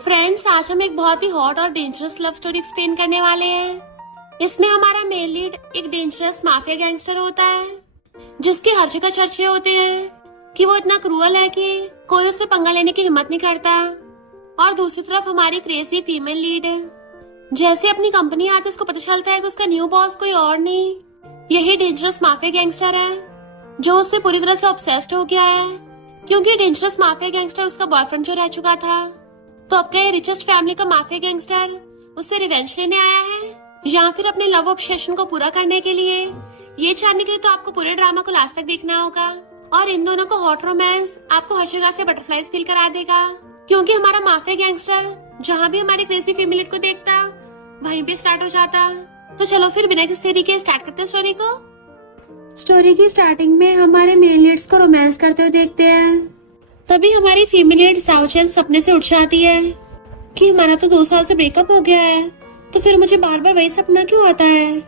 Friends, आज हम एक बहुत ही हॉट और डेंजरस लव स्टोरी एक्सप्लेन करने वाले हैं। इसमें हमारा मेन लीड एक डेंजरस माफिया गैंगस्टर होता है जिसके हर जगह चर्चे होते हैं कि वो इतना क्रूअल है कि कोई उससे पंगा लेने की हिम्मत नहीं करता। और दूसरी तरफ हमारी क्रेजी फीमेल लीड जैसे अपनी कंपनी आती है उसको पता चलता है कि उसका न्यू बॉस कोई और नहीं, यही डेंजरस माफिया गैंगस्टर है जो उससे पूरी तरह से ऑब्सेस्ड हो गया है क्योंकि डेंजरस माफिया गैंगस्टर उसका बॉयफ्रेंड जो रह चुका था। तो अब क्या रिचेस्ट फैमिली का माफिया गैंगस्टर उससे रिवेंज लेने आया है या फिर अपने लव ऑब्सेशन को पूरा करने के लिए? ये जानने के लिए तो आपको पूरे ड्रामा को लास्ट तक देखना होगा। और इन दोनों को हॉट रोमांस आपको हर जगह से बटरफ्लाइज फील करा देगा क्योंकि हमारा माफिया गैंगस्टर जहाँ भी हमारी क्रेजी फीमेल को देखता वहीं पे स्टार्ट हो जाता। तो चलो फिर बिना किसी देरी के स्टार्ट करते हैं स्टोरी को। स्टोरी की स्टार्टिंग में हमारे मेल लीड्स को रोमांस करते हुए देखते हैं। तभी हमारी फीमेल लीड साउचन सपने से उठ जाती है कि हमारा तो 2 साल से ब्रेकअप हो गया है, तो फिर मुझे बार बार वही सपना क्यों आता है।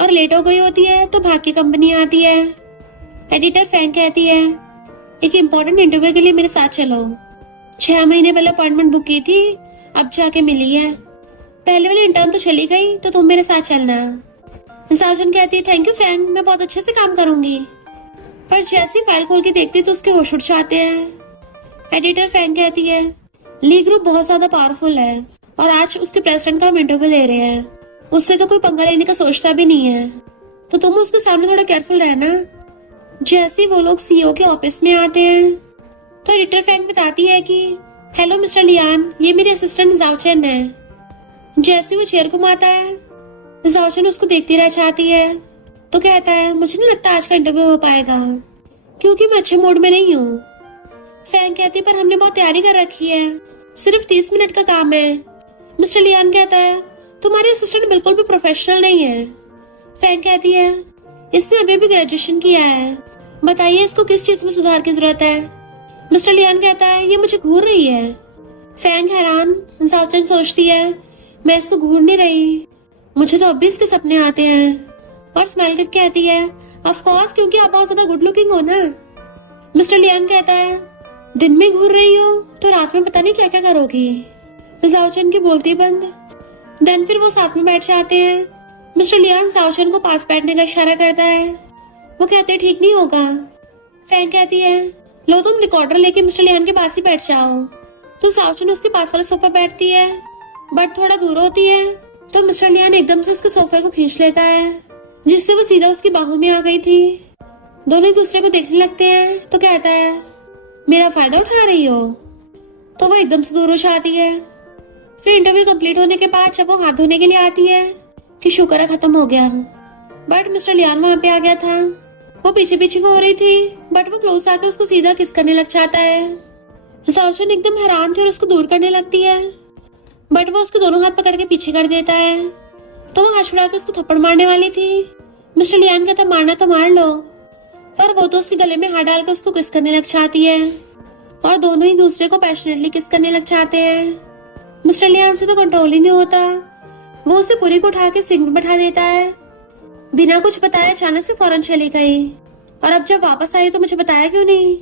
और लेट हो गई होती है तो भाग की कंपनी आती है। एडिटर फैंग कहती है एक इम्पोर्टेंट इंटरव्यू के लिए मेरे साथ चलो। 6 महीने पहले अपॉइंटमेंट बुक की थी, अब जाके मिली है। पहले वाली इंटर्न तो चली गई तो तुम मेरे साथ चलना। साउचन कहती है थैंक यू फैंग, मैं बहुत अच्छे से काम करूंगी। पर जैसी फाइल खोल के देखती तो उसके होश उड़ जाते हैं। एडिटर फैंग कहती है ली ग्रुप बहुत ज्यादा पावरफुल है और आज उसके प्रेसिडेंट का हम इंटरव्यू ले रहे हैं, उससे तो कोई पंगा लेने का सोचता भी नहीं है, तो तुम उसके सामने थोड़ा केयरफुल रहना। जैसे वो लोग सीईओ के ऑफिस में आते हैं तो एडिटर फैंग बताती है कि हेलो मिस्टर लियान, ये मेरी असिस्टेंट जाओचन है। जैसे वो चेयर घुमाता है जाओचन उसको देखती रह जाती है तो कहता है मुझे नहीं लगता आज का इंटरव्यू हो पाएगा क्योंकि मैं अच्छे मूड में नहीं हूँ। फैंग कहती पर हमने बहुत तैयारी कर रखी है, सिर्फ 30 मिनट का काम है। मिस्टर लियान कहता है तुम्हारी असिस्टेंट बिल्कुल भी प्रोफेशनल नहीं है। फैंग कहती है इसने अभी भी ग्रेजुएशन किया है, बताइए इसको किस चीज में सुधार की जरूरत है। मिस्टर लियान कहता है ये मुझे घूर रही है। फैंग हैरान, जाओचन सोचती है मैं इसको घूर नहीं रही, मुझे तो अब भी इसके सपने आते हैं। और स्माइल करके कहती है ऑफ कोर्स, क्योंकि आप बहुत ज्यादा गुड लुकिंग हो ना। मिस्टर लियान कहता है दिन में घूर रही हो तो रात में पता नहीं क्या क्या करोगी। जाओचन की बोलती बंद। देन फिर वो साथ में बैठ जाते हैं। मिस्टर लियान जाओचन को पास बैठने का इशारा करता है, वो कहते हैं ठीक नहीं होगा। फैंग कहती है लो तुम रिकॉर्डर लेके मिस्टर लियान के पास ही बैठ जाओ। तो जाओचन उसके पास वाले सोफा बैठती है बट थोड़ा दूर होती है तो मिस्टर लियान एकदम से उसके सोफे को खींच लेता है जिससे वो सीधा उसकी बाहों में आ गई थी। दोनों एक दूसरे को देखने लगते हैं तो कहता है मेरा फायदा उठा रही हो, तो वो एकदम से दूर हो जाती है। फिर इंटरव्यू कंप्लीट होने के बाद जब वो हाथ धोने के लिए आती है कि शुक्र है खत्म हो गया, बट मिस्टर लियान वहां पे आ गया था। वो पीछे पीछे को हो रही थी बट वो क्लोज आके उसको सीधा किस करने लग जाता है। जाओचन एकदम हैरान थी और उसको दूर करने लगती है बट वो उसके दोनों हाथ पकड़ के पीछे कर देता है। तो वो हाथ छुड़ा के उसको थप्पड़ मारने वाली थी। मिस्टर लियान कहता मारना तो मार लो, पर वो तो उसके गले में हाथ डाल के उसको किस करने लग जाती है और दोनों ही दूसरे को पैशनेटली किस करने लग जाते हैं। मिस्टर लियान से तो कंट्रोल ही नहीं होता, वो उसे पूरी को उठा के सिंक में बैठा देता है। बिना कुछ बताए अचानक से फौरन चली गई और अब जब वापस आई तो मुझे बताया क्यों नहीं।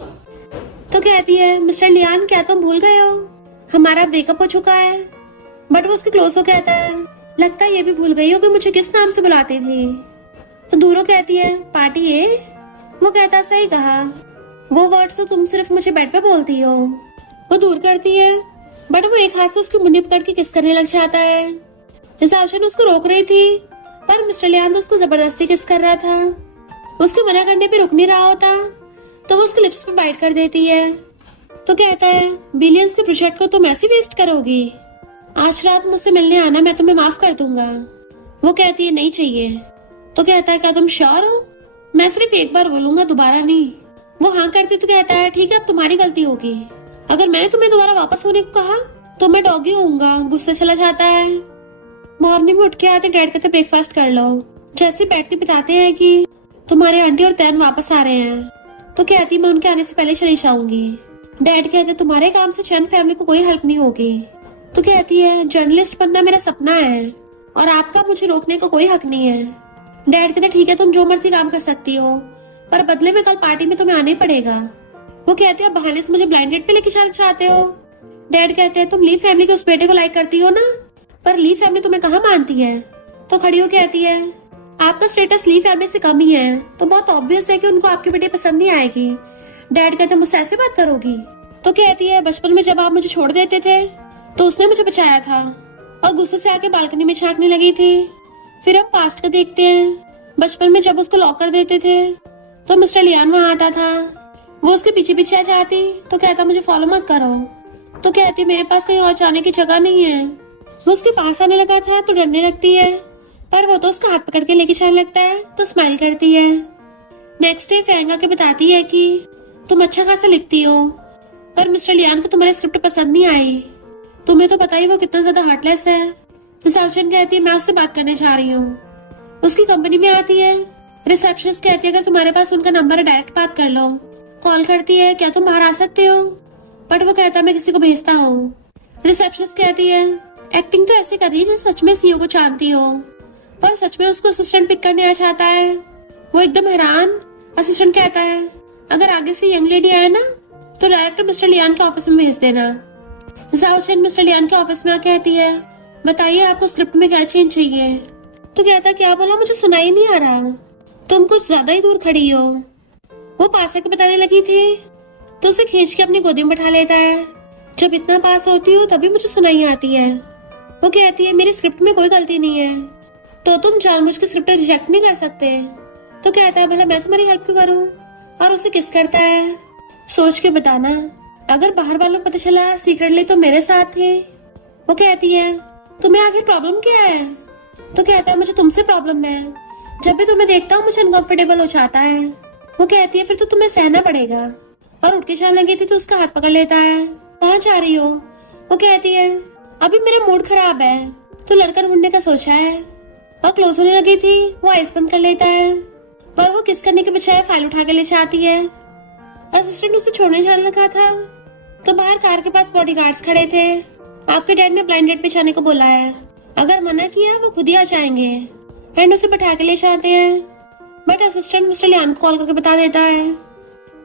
तो कहती है मिस्टर लियान क्या तुम भूल गए हो हमारा ब्रेकअप हो चुका है। बट वो उसके क्लोज हो कहता है लगता है ये भी भूल गई हो कि मुझे किस नाम से बुलाती थी। तो दूरों कहती है पार्टी है। वो कहता सही कहा, वो वर्ड्स तो तुम सिर्फ मुझे बेड पे बोलती हो। वो दूर करती है बट वो एक हाथ से उसकी मुंडी पकड़ के किस करने लग जाता है। जाओचन उसको रोक रही थी पर मिस्टर लियान तो उसको जबरदस्ती किस कर रहा था। उसके मना करने पे रुक नहीं रहा होता तो वो उसके लिप्स पे बाइट कर देती है। तो कहता है बिलियंस के प्रोजेक्ट को तुम ऐसे वेस्ट करोगी, आज रात मुझसे मिलने आना, मैं तुम्हें माफ कर दूंगा। वो कहती है नहीं चाहिए। तो कहता है क्या तुम श्योर हो, मैं सिर्फ एक बार बोलूंगा दोबारा नहीं। वो हाँ करती तो कहता है ठीक है अब तुम्हारी गलती होगी, अगर मैंने तुम्हें दोबारा वापस होने को कहा तो मैं डॉगी होऊंगा। गुस्से चला जाता है। मॉर्निंग में उठ के आते डैड कहते ब्रेकफास्ट कर लो। जैसे बैठते बताते हैं कि तुम्हारे आंटी और तैन वापस आ रहे हैं। तो कहती मैं उनके आने से पहले चली जाऊंगी। डैड कहते तुम्हारे काम से चैन फैमिली को कोई हेल्प नहीं होगी। तो कहती है जर्नलिस्ट बनना मेरा सपना है और आपका मुझे रोकने का कोई हक नहीं है। डैड कहते ठीक है तुम जो मर्जी काम कर सकती हो पर बदले में कल पार्टी में तुम्हें आना ही पड़ेगा। वो कहते हैं बहाने से मुझे ब्लाइंड डेट पे लेके जाना चाहते हो। डैड कहते हैं तुम ली फैमिली के उस बेटे को लाइक करती हो ना, पर ली फैमिली तुम्हें कहाँ मानती है। तो खड़ी हो कहती है आपका स्टेटस ली फैमिली से कम ही है, तो बहुत ऑब्वियस है कि उनको आपकी बेटी पसंद नहीं आएगी। डैड कहते हैं मुझसे ऐसे बात करोगी। तो कहती है बचपन में जब आप मुझे छोड़ देते थे तो उसने मुझे बचाया था, और गुस्से से आके बालकनी में झांकने लगी थी। फिर हम पास्ट का देखते हैं। बचपन में जब उसको लॉक कर देते थे तो मिस्टर लियान वहां आता था, वो उसके पीछे पीछे आ जाती तो कहता मुझे फॉलो मत करो। तो कहती मेरे पास कहीं और जाने की जगह नहीं है। वो उसके पास आने लगा था तो डरने लगती है, पर वो तो उसका हाथ पकड़ के लेके जाने लगता है तो स्माइल करती है। नेक्स्ट डे फैंग आके बताती है कि तुम अच्छा खासा लिखती हो, पर मिस्टर लियान को तुम्हारी स्क्रिप्ट पसंद नहीं आई। तुम्हें तो पता ही वो कितना ज्यादा हार्टलेस है। तो साउचन कहती है मैं उससे बात करने जा रही हूँ। उसकी कंपनी में आती है। रिसेप्शनिस्ट कहती है अगर तुम्हारे पास उनका नंबर है डायरेक्ट बात कर लो। कॉल करती है क्या तुम बाहर आ सकते हो, बट वो कहता है मैं किसी को भेजता हूँ। रिसेप्शनिस्ट कहती है एक्टिंग तो ऐसे कर रही है जैसे सच में सीईओ को जानती हो, पर सच में उसको असिस्टेंट पिक करने आ जाता है। वो एकदम हैरान। असिस्टेंट कहता है अगर आगे से यंग लेडी आए ना तो डायरेक्ट मिस्टर लियान के ऑफिस में भेज देना। जाओचेन मिस्टर लियान के ऑफिस में आके कहती है बताइए आपको स्क्रिप्ट में क्या चेंज चाहिए। तो कहता क्या बोला मुझे सुनाई नहीं आ रहा, तुम कुछ ज्यादा ही दूर खड़ी हो। वो पास आके बताने लगी थी तो उसे खींच के अपनी गोदी में बैठा लेता है। जब इतना पास होती हूँ तभी मुझे सुनाई आती है। वो कहती है मेरी स्क्रिप्ट में कोई गलती नहीं है, तो तुम जानबूझ के स्क्रिप्ट रिजेक्ट नहीं कर सकते। तो कहता है भला मैं तुम्हारी हेल्प क्यों करूं, और उसे किस करता है सोच के बताना, अगर बाहर वालों को पता चला सीक्रेटली तो मेरे साथ थे। वो कहती है तुम्हें आखिर प्रॉब्लम क्या है। तो कहता है मुझे तुमसे प्रॉब्लम है, जब भी तुम्हें देखता हूँ मुझे अनकंफर्टेबल हो जाता है। वो कहती है फिर तो तुम्हें सहना पड़ेगा, और उठ के जाने लगी थी तो उसका हाथ पकड़ लेता है। कहाँ जा रही हो। वो कहती है अभी मेरा मूड खराब है, तो लड़का ढूंढने का सोचा है। और क्लोज होने लगी थी वो आइस बंद कर लेता है, पर वो किस करने के बजाय फाइल उठा के ले जाती है। असिस्टेंट उसे छोड़ने जाने लगा था तो बाहर कार के पास बॉडीगार्ड्स खड़े थे। आपके डैड ने ब्लाइंड डेट पे जाने को बोला है, अगर मना किया वो खुद ही आ जाएंगे एंड उसे बैठा के ले जाते हैं। बट असिस्टेंट मिस्टर लियान को कॉल करके बता देता है।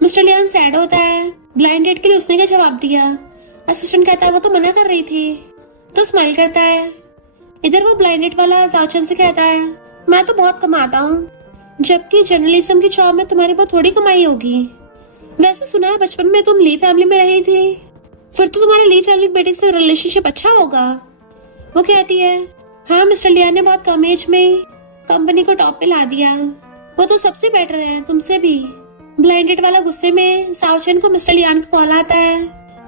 मिस्टर लियान सैड होता है, ब्लाइंड डेट के लिए उसने क्या जवाब दिया। असिस्टेंट कहता है वो तो मना कर रही थी, तो स्माइल करता है। इधर वो ब्लाइंड डेट वाला जाओचन से कहता है मैं तो बहुत कमाता हूँ, जबकि जर्नलिज्म की जॉब में तुम्हारी बहुत थोड़ी कमाई होगी। वैसे सुना है बचपन में तुम ली फैमिली में रही थी, फिर तो तुम्हारे ली फैमिली बेटे से रिलेशनशिप अच्छा होगा। वो कहती है हाँ मिस्टर लियान ने बहुत कम एज में ही कंपनी को टॉप पे ला दिया, वो तो सबसे बेटर है तुमसे भी। ब्लाइंडेड वाला गुस्से में साउचन को मिस्टर लियान का कॉल आता है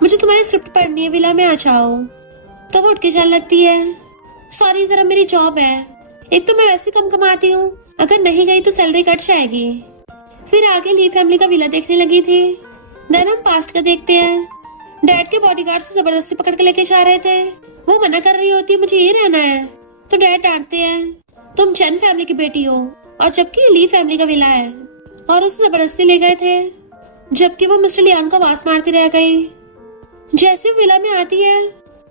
मुझे तुम्हारी स्क्रिप्ट पढ़नी है, विला में आ जाओ। तो वो उठ के जाने लगती है सॉरी जरा मेरी जॉब है, एक तो मैं वैसे कम कमाती हूँ, अगर नहीं गई तो सैलरी कट जाएगी। फिर आगे ली फैमिली का विला देखने लगी थी। देन हम पास्ट का देखते हैं। डैड के बॉडीगार्ड से जबरदस्ती पकड़ के लेके जा रहे थे, वो मना कर रही होती है मुझे ये रहना है, तो डैड डांटते हैं तुम चैन फैमिली की बेटी हो, और जबकि ली फैमिली का विला है, और उसे जबरदस्ती ले गए थे, जबकि वो मिस्टर लियान को आवाज मारती रह गई। जैसे वो विला में आती है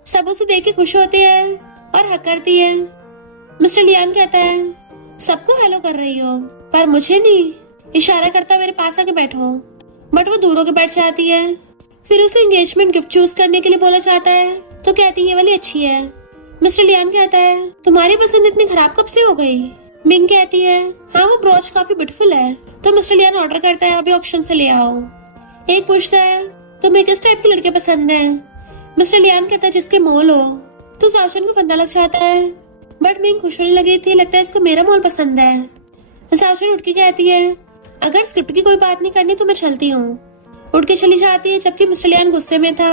सब उसे देख के खुश होते हैं और हक करती है। मिस्टर लियान कहता है सबको हेलो कर रही हो पर मुझे नहीं, इशारा करता मेरे पास आके बैठो, बट वो दूर होके बैठ जाती है। फिर उसे एंगेजमेंट गिफ्ट चूज करने के लिए बोला जाता है, तो कहती है ये वाली अच्छी है। मिस्टर लियान कहता है तुम्हारी पसंद इतनी खराब कब से हो गई। मिंग कहती है हाँ वो ब्रोच काफी ब्यूटीफुल है। तो मिस्टर लियान ऑर्डर करता है अभी ऑक्शन से ले आओ। एक पूछता है तुम्हें किस टाइप के लड़के पसंद है। मिस्टर लियान कहता है जिसके मोल हो। तो साउचन को फंदा लग जाता है, बट मिंग खुश होने लगी थी, लगता है इसको मेरा मोल पसंद है। साउचन उठ के कहती है अगर स्क्रिप्ट की कोई बात नहीं करनी तो मैं चलती हूँ। उठ के चली जाती है, जबकि मिस्टर लियान गुस्से में था।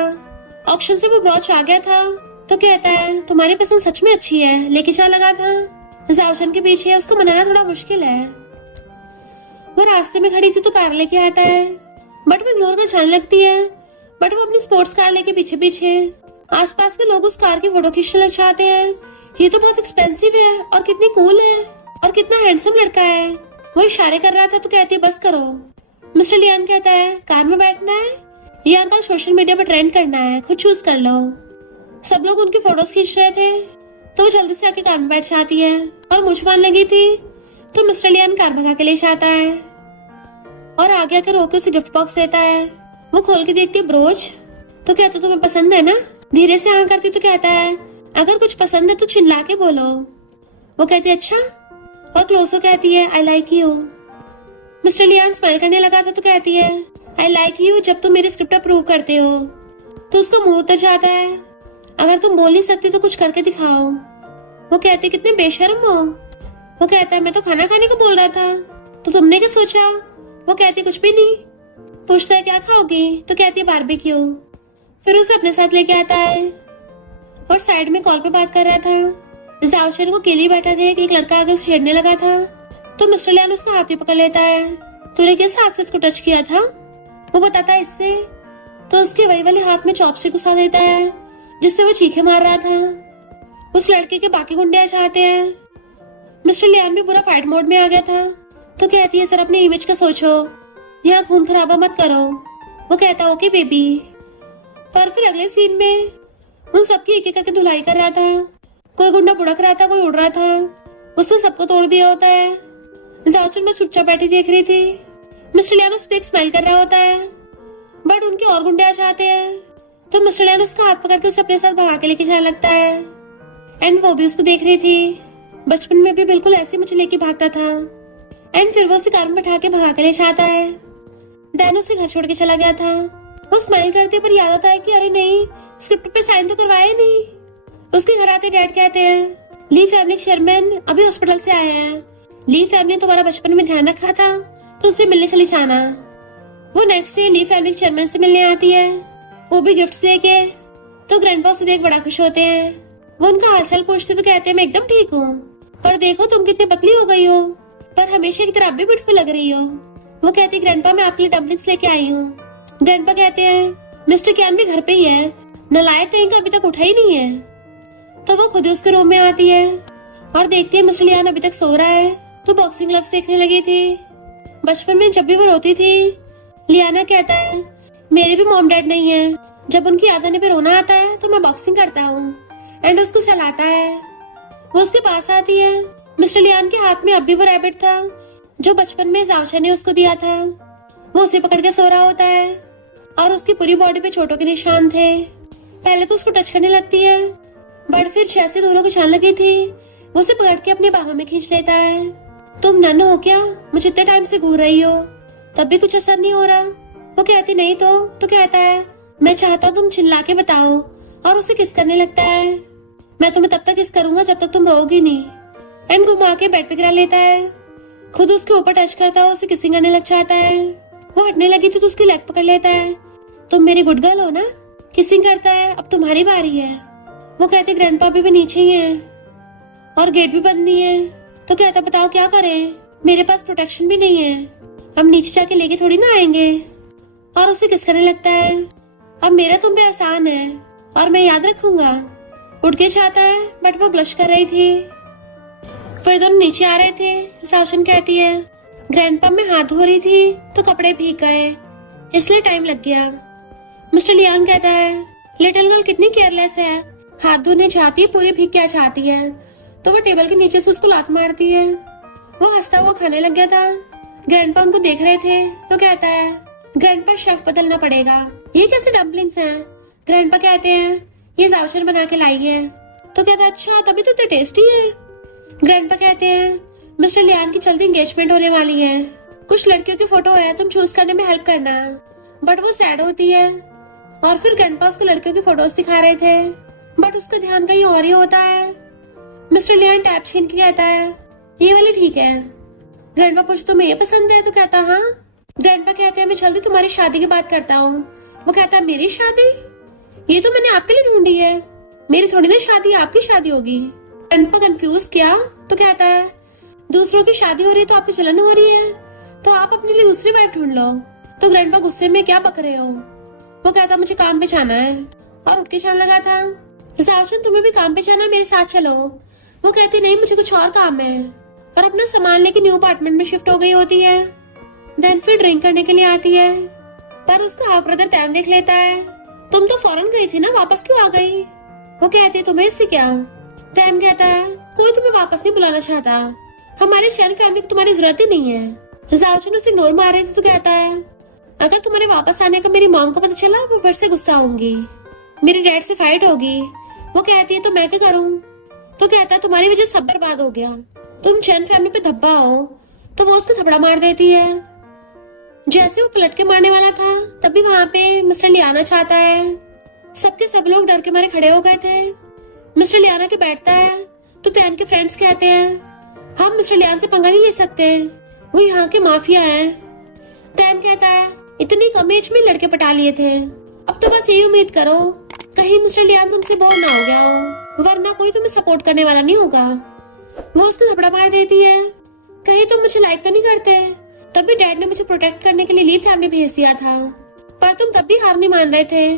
ऑक्शन से वो ब्रॉच आ गया था, तो कहता है तुम्हारी पसंद सच में अच्छी है, लेके जा लगा था। जाओचन के पीछे उसको मनाना थोड़ा मुश्किल है। वो रास्ते में खड़ी थी तो कार लेके आता है, बट वो इग्नोर कर जाने लगती है। बट वो अपनी स्पोर्ट्स कार लेके पीछे पीछे। आसपास के लोग उस कार की फोटो खींचने लग जाते हैं, ये तो बहुत एक्सपेंसिव है और कितनी कूल है और कितना हैंडसम लड़का है। वो इशारे कर रहा था तो कहती है बस करो। मिस्टर लियान कहता है कार में बैठना है या कल सोशल मीडिया पर ट्रेंड करना है, खुद चूज कर लो। सब लोग उनकी फोटोज खींच रहे थे, तो वो जल्दी से आके कार में बैठ जाती है और मुझ मान लगी थी, तो मिस्टर लियान कार भगा के ले जाता है और आगे आकर रोके उसे गिफ्ट बॉक्स देता है। वो खोल के देखती है ब्रोच, तो कहता तुम्हें पसंद है ना। धीरे से हाँ करती तो कहता है अगर कुछ पसंद है तो चिल्ला के बोलो। वो कहती है अच्छा, और क्लोज हो कहती है I like you. Mister Lian smile करने लगा था तो कहती है आई लाइक यू जब तुम मेरी स्क्रिप्ट अप्रूव करते हो। तो उसका मुंह उतर जाता है, अगर तुम बोल नहीं सकती तो कुछ करके दिखाओ। वो कहते कितने बेशर्म हो। वो कहता है मैं तो खाना खाने को बोल रहा था, तो तुमने क्या सोचा। वो कहती कुछ भी नहीं। पूछता है क्या खाओगी, तो कहती है बारबेक्यू। फिर उसे अपने साथ लेके आता है और साइड में कॉल पे बात कर रहा था। जाओचेन को केली बैठा थे कि एक लड़का आगे उसे छेड़ने लगा था, तो मिस्टर लियान उसका हाथ ही पकड़ लेता है। तूने किस हाथ से इसको टच किया था। वो बताता है इससे, तो उसके वही वाले हाथ में चॉपस्टिक घुसा देता है जिससे वो चीखे मार रहा था। उस लड़के के बाकी गुंडे चाहते हैं। मिस्टर लियान भी पूरा फाइट मोड में आ गया था, तो कहती है सर अपने इमेज का सोचो, यहाँ खून खराबा मत करो। वो कहता ओके बेबी। पर फिर अगले सीन में उन सबकी एक एक करके धुलाई कर रहा था। कोई गुंडा बुड़क रहा था, कोई उड़ रहा था। उसने सबको तोड़ दिया होता है। जाओचन में चुपचाप बैठी देख रही थी। मिस्टर लियान उससे देख स्माइल कर रहा होता है, बट उनके और गुंडे आ जाते हैं। तो मिस्टर लियान उसका हाथ पकड़ के उसे अपने साथ भगा के लेके जाने लगता है। एंड वो भी उसको देख रही थी। बचपन में भी बिल्कुल ऐसे मुझे लेके भागता था। एंड फिर वो उसे कार में बैठा के भगा के ले जाता है। दैन उसे घर छोड़ के चला गया था। वो स्माइल करते पर याद आता है कि अरे नहीं, स्क्रिप्ट पे साइन तो करवाया नहीं। उसके घर आते डैड कहते हैं ली फैमिली चेयरमैन अभी हॉस्पिटल से आए हैं। ली फैमिली ने तुम्हारा बचपन में ध्यान रखा था, तो उससे मिलने चली जाना। वो नेक्स्ट डे ली फैमिली चेयरमैन से मिलने आती है, वो भी गिफ्ट्स देके। तो ग्रैंडपा उसे देख बड़ा खुश होते हैं। वो उनका हालचाल पूछते तो कहते हैं मैं एकदम ठीक हूँ, पर देखो तुम कितनी पतली हो गई हो, पर हमेशा की तरह अब भी ब्यूटीफुल लग रही हो। वो कहती ग्रैंडपा मैं आपके लिए डम्पलिंग्स लेके आई हूँ। ग्रैंडपा कहते हैं मिस्टर कैन भी घर पे ही है, नालायक कहीं का अभी तक उठा ही नहीं है। तो वो खुद ही उसके रूम में आती है और देखती है मिस्टर लियान अभी तक सो रहा है। तो बॉक्सिंग ग्लव्स देखने लगी थी। बचपन में जब भी वो रोती थी, लियाना कहता है मेरे भी मॉम डैड नहीं है, जब उनकी याद आने पे रोना आता है तो मैं बॉक्सिंग करता हूँ। एंड उसको चलाता है। वो उसके पास आती है। मिस्टर लियान के हाथ में अब भी वो रैबिट था जो बचपन में जाओचा ने उसको दिया था। वो उसे पकड़ के सो रहा होता है और उसकी पूरी बॉडी पे चोटों के निशान थे। पहले तो उसको टच करने लगती है, बट फिर जैसे दूरों की छान लगी थी, वो उसे पकड़ के अपने बाहों में खींच लेता है। तुम नन हो क्या, मुझे इतने टाइम से घूर रही हो, तब भी कुछ असर नहीं हो रहा। वो कहती नहीं तो कहता है मैं चाहता हूँ तुम चिल्ला के बताओ, और उसे किस करने लगता है। मैं तुम्हें तब तक किस करूंगा जब तक तुम रोओगी नहीं। एंड घुमा के बेड पे गिरा लेता है। खुद उसके ऊपर टच करता है, उसे किसिंग करने लग जाता है। वो हटने लगी थी तो उसकी लेग पकड़ लेता है। तुम मेरी गुड गर्ल हो ना। किसिंग करता है, अब तुम्हारी बारी है। वो कहते ग्रैंडपा भी नीचे ही है और गेट भी बंद नहीं है। तो कहता बताओ क्या करें, मेरे पास प्रोटेक्शन भी नहीं है, हम नीचे जाके लेके थोड़ी ना आएंगे। और उसे किस करने लगता है। अब मेरा तुम पे एहसान है और मैं याद रखूंगा। उठ के चाहता है, बट वो ब्लश कर रही थी। फिर दोनों नीचे आ रहे थे। साउशन कहती है ग्रैंडपा में हाथ धो रही थी तो कपड़े भीग गए, इसलिए टाइम लग गया। मिस्टर लियान कहता है लिटिल गर्ल कितनी केयरलेस है, हाथ धोने जाती है पूरी भीग क्या चाहती है। तो वो टेबल के नीचे से उसको लात मारती है। वो हंसता हुआ खाने लग गया था। ग्रैंडपा उनको देख रहे थे तो कहता है ग्रैंडपा शेफ बदलना पड़ेगा, ये कैसे डम्पलिंग्स हैं। ग्रैंडपा कहते हैं ये जाओचन बना के लाई है। तो कहता है अच्छा तभी तो इतने टेस्टी है। ग्रैंडपा कहते हैं मिस्टर लियान की जल्दी एंगेजमेंट होने वाली है, कुछ लड़कियों की फोटो है, तुम चूज करने में हेल्प करना। बट वो सैड होती है। और फिर ग्रैंडपा उसको लड़कियों की फोटोज दिखा रहे थे, बट उसका ध्यान कहीं और ही होता है। मिस्टर लियान टैप छीन के कहता है ये वाली ठीक है। ग्रैंडपा पूछे तुम्हें ये पसंद है, तो कहता हाँ। ग्रैंडपा कहते हैं मैं जल्दी तुम्हारी शादी की बात करता हूँ। वो कहता है मेरी शादी, ये तो मैंने आपके लिए ढूंढी है, मेरी थोड़ी ना शादी, आपकी शादी होगी। ग्रैंडपा कंफ्यूज क्या, तो कहता है दूसरों की शादी हो रही है तो आपको जलन हो रही है, तो आप अपने लिए दूसरी वाइफ ढूंढ लो। तो ग्रैंडपा गुस्से में क्या बक रहे हो। वो कहता मुझे काम पे जाना है और उठ के चलने लगा था। जाओचन तुम्हें भी काम पे जाना, मेरे साथ चलो। वो कहती नहीं मुझे कुछ और काम है, और अपना सामान लेके न्यू अपार्टमेंट में शिफ्ट हो गई होती है। देन फिर ड्रिंक करने के लिए आती है, पर उसका हाफ ब्रदर तैन देख लेता है। तुम तो फौरन गई थी ना, वापस क्यों आ गई। वो कहती तुम्हें इससे क्या। तैन कहता है कोई तुम्हें वापस नहीं बुलाना चाहता, हमारी शैन फैमिली को तुम्हारी जरूरत ही नहीं है। जाओचन उसे इग्नोर मार रही थी तो कहता है अगर तुम्हारे वापस आने का मेरी मॉम को पता चला वो फिर से गुस्सा होंगी। मेरे डैड से फाइट होगी। वो कहती है तो मैं क्या करूं? तो कहता है तुम्हारी वजह से सब बर्बाद हो गया, तुम चैन फैमिली पे धब्बा हो। तो वो उसको थपड़ा मार देती है। जैसे वो पलट के मारने वाला था तभी वहां पे मिस्टर लियाना चाहता है। सबके सब लोग डर के मारे खड़े हो गए थे। मिस्टर लियाना के बैठता है तो तैन के फ्रेंड्स कहते हैं हम मिस्टर लियान से पंगा नहीं ले सकते, वो यहाँ के माफिया हैं। तैन कहता है इतनी कम एज में लड़के पटा लिए थे, अब तो बस यही उम्मीद करो कहीं मिस्टर लियान तुमसे बोर ना हो गया हो, वरना कोई तुम्हें सपोर्ट करने वाला नहीं होगा। वो उसको थपड़ा मार देती है, कहीं तुम मुझे लाइक तो नहीं करते? तभी डैड ने मुझे प्रोटेक्ट करने के लिए ली फैमिली भेज दिया था, पर तुम तब भी हार नहीं मान रहे थे।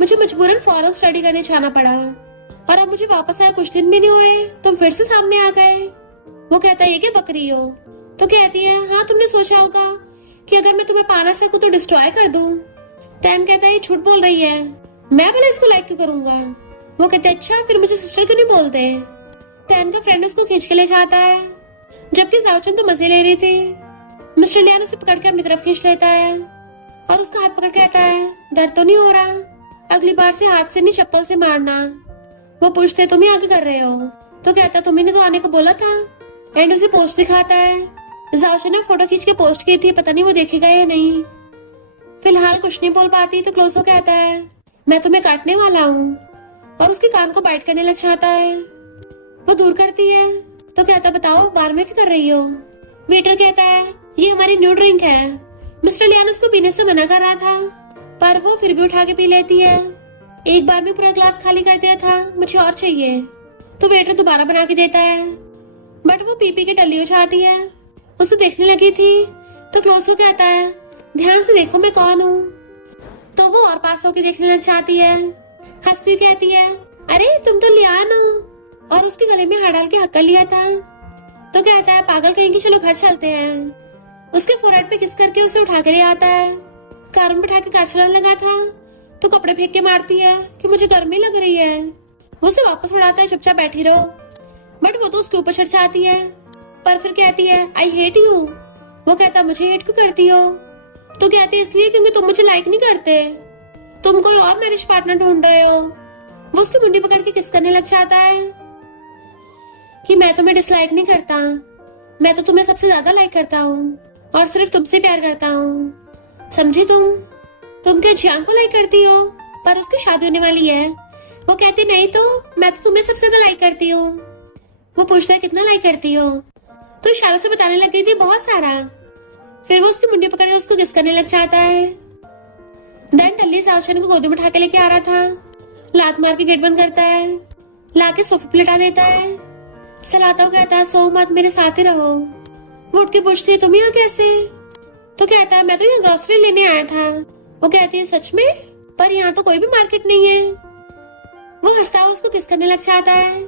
मुझे मजबूरन फॉरेन स्टडी करने जाना पड़ा और अब मुझे वापस आए कुछ दिन भी नहीं हुए तुम फिर से सामने आ गए। वो कहता है ये क्या बकरी हो? तो कहती है हाँ तुमने सोचा होगा कि अगर मैं तुम्हें पाना सकूं तो डिस्ट्रॉय कर दूं। तैन कहता है ये झूठ बोल रही है, मैं भले इसको लाइक क्यों करूंगा? वो कहते अच्छा फिर मुझे सिस्टर क्यों नहीं बोलते? तैन का फ्रेंड उसको खींच के ले जाता है, जबकि जाओचन तो मजे ले रही थी। मिस्टर लियान उसे पकड़ के अपनी तरफ खींच लेता है और उसका हाथ पकड़ के कहता है दर्द तो नहीं हो रहा? अगली बार से हाथ से नहीं चप्पल से मारना। वो पूछते तुम ही आगे कर रहे हो? तो कहता तुम्ही ने तो आने को बोला था। एंड उसे पोस्ट दिखाता है। जाओचन ने फोटो खींच के पोस्ट की थी, पता नहीं वो देखेगा या नहीं। फिलहाल कुछ नहीं बोल पाती तो क्लोसो कहता है मैं तुम्हें काटने वाला हूँ और उसके कान को बाइट करने लग जाता है। वो दूर करती है तो कहता बताओ बार में क्या कर रही हो? वेटर कहता है ये हमारी न्यू ड्रिंक है। मिस्टर लियान उसको पीने से मना कर रहा था पर वो फिर भी उठा के पी लेती है। एक बार में पूरा ग्लास खाली कर दिया था, मुझे और चाहिए। तो वेटर दोबारा बना के देता है बट वो पी पी के टल्ली हो जाती है। उसे देखने लगी थी तो क्लोसो कहता है ध्यान से देखो मैं कौन हूँ। तो वो और पास होके देखने लग जाती है। हंसती हुई कहती है अरे तुम तो लियान हो, और उसके गले में हाथ डाल के हक कर लिया था। तो कहता है पागल कहीं की, चलो घर चलते हैं। उसके फोरहेड पे किस करके उसे उठा के ले आता है। कार में बिठा के कार चलाने लगा था तो कपड़े फेंक के मारती है कि मुझे गर्मी लग रही है। वो उसे वापस उड़ाता है चुपचाप बैठी रहो, बट वो तो उसके ऊपर चढ़ जाती है। पर फिर कहती है आई हेट यू। वो कहता मुझे हेट क्यों करती हो? तो कहती है इसलिए क्योंकि तुम मुझे लाइक नहीं करते, तुम कोई और मैरिज पार्टनर ढूंढ रहे हो। वो उसकी मुंडी पकड़ के किस करने लग जाता है कि मैं तुम्हें डिसलाइक नहीं करता, मैं तो तुम्हें सबसे ज्यादा लाइक करता हूँ और सिर्फ तुमसे प्यार करता हूँ, समझी तुम क्या जियांग को लाइक करती हो? पर उसकी शादी होने वाली है। वो कहती नहीं तो मैं तो तुम्हें सबसे ज्यादा लाइक करती हूँ। वो पूछता है कितना लाइक करती हो? तो इशारों से बताने लग गई थी बहुत सारा। फिर वो उसकी मुंडी पकड़ के उसको किस करने लग जाता है। देन टल्ली जाओचन को गोदी में उठा के लेके आ रहा था, लात मार के गेट बंद करता है, लाके सोफे पे लिटा देता है। सलाता हुआ कहता है सो मत, मेरे साथ ही रहो। वो उठ के पूछती है तुम यहाँ कैसे? तो कहता है मैं तो यहाँ ग्रोसरी लेने आया था। वो कहती है सच में? पर यहाँ तो कोई भी मार्केट नहीं है। वो हंसता हुआ उसको किस करने लग जाता है।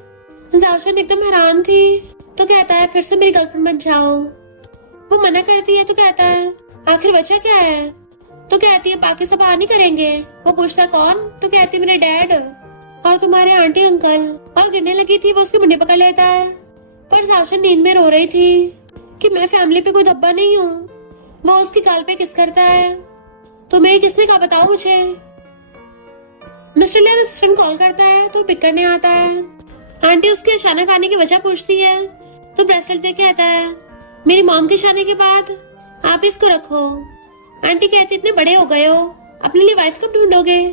जाओचन एकदम हैरान थी तो कहता है फिर से मेरी गर्लफ्रेंड बन जाओ। वो मना करती है तो कहता है आखिर वजह क्या है? तो कहती है बाकी सब हाँ नहीं करेंगे। वो पूछता है कौन? तो कहती है मेरे डैड और तुम्हारे आंटी अंकल। और गिरने लगी थी वो उसकी मुंडी पकड़ लेता है, पर जाओचन नींद में रो रही थी कि मैं फैमिली पे कोई धब्बा नहीं हूँ। वो उसकी गाल पे किस करता है। तुम्हें किसने कहा बताओ मुझे। मिस्टर लियान असिस्टेंट कॉल करता है तो पिक करने आता है। आंटी उसके अचानक आने की वजह पूछती है तो ब्रेसलेट दे के कहता है मेरी मॉम के जाने के बाद आप इसको रखो। आंटी कहती इतने बड़े हो गए हो, अपने लिए वाइफ कब ढूंढोगे?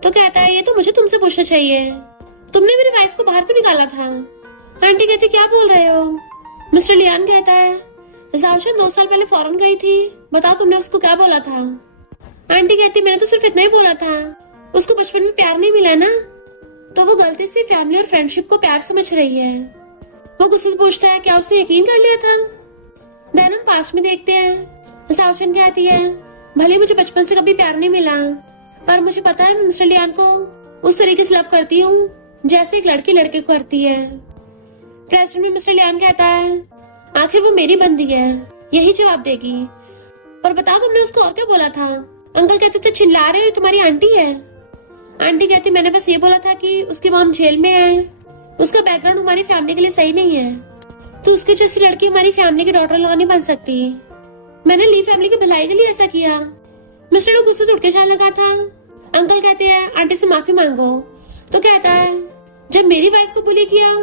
तो कहता है ये तो मुझे तुमसे पूछना चाहिए, तुमने मेरी वाइफ को बाहर क्यों निकाला था? आंटी कहती क्या बोल रहे हो? मिस्टर लियान कहता है जाओचन 2 साल पहले फॉरेन गई थी, बताओ तुमने उसको क्या बोला था? आंटी कहती मैंने तो सिर्फ इतना ही बोला था, उसको बचपन में प्यार नहीं मिला ना, तो वो गलती से फैमिली और फ्रेंडशिप को प्यार समझ रही है। वो गुस्से से पूछता है क्या उसने यकीन कर लिया था? देन हम पास में देखते हैं। जाओचन कहती है भले मुझे बचपन से कभी प्यार नहीं मिला, पर मुझे पता है मैं मिस्टर लियान को उस तरीके से लव करती हूँ जैसे एक लड़की लड़के को करती है। प्रेसिडेंट में मिस्टर लियान कहता है आखिर वो मेरी बंदी है, यही जवाब देगी। पर बताओ तुमने उसको और क्या बोला था? अंकल कहते थे चिल्ला रहे हो तुम्हारी आंटी है। आंटी कहती मैंने बस ये बोला था कि उसकी मॉम जेल में है, उसका बैकग्राउंड हमारी फैमिली के लिए सही नहीं है, तो उसकी जैसी लड़की हमारी फैमिली की डॉटर लॉ नहीं बन सकती। मैंने ली फैमिली की भलाई के लिए ऐसा किया। मिस्टर लोग गुस्से से उठ के जाने लगा था अंकल कहते हैं आंटी से माफी मांगो। तो कहता है जब मेरी वाइफ को बुली किया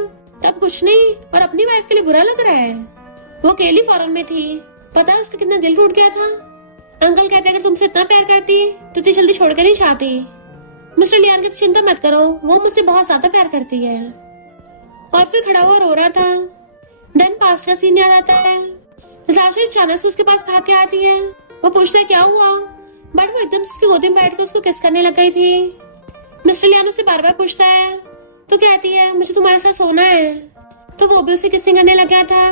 तब कुछ नहीं, और अपनी वाइफ के लिए बुरा लग रहा है। वो अकेली फॉरेन में थी, पता है उसका कितना दिल टूट गया था। अंकल कहते अगर तुमसे इतना प्यार करती तो इतनी जल्दी छोड़कर नहीं चाहती। मिस्टर लियान कहते चिंता मत करो, वो मुझसे बहुत ज्यादा प्यार करती है। और फिर खड़ा हुआ रो रहा था। देन पास्ट का सीन याद आता है। जाशर अचानक से उसके पास भाग के आती है। वो पूछता है क्या हुआ, बट वो एकदम से उसकी गोदी में बैठ के उसको किस करने लग गई थी। मिस्टर लियान उससे बार बार पूछता है तो कहती है मुझे तुम्हारे साथ सोना है। तो वो भी उसे किसिंग करने लग गया था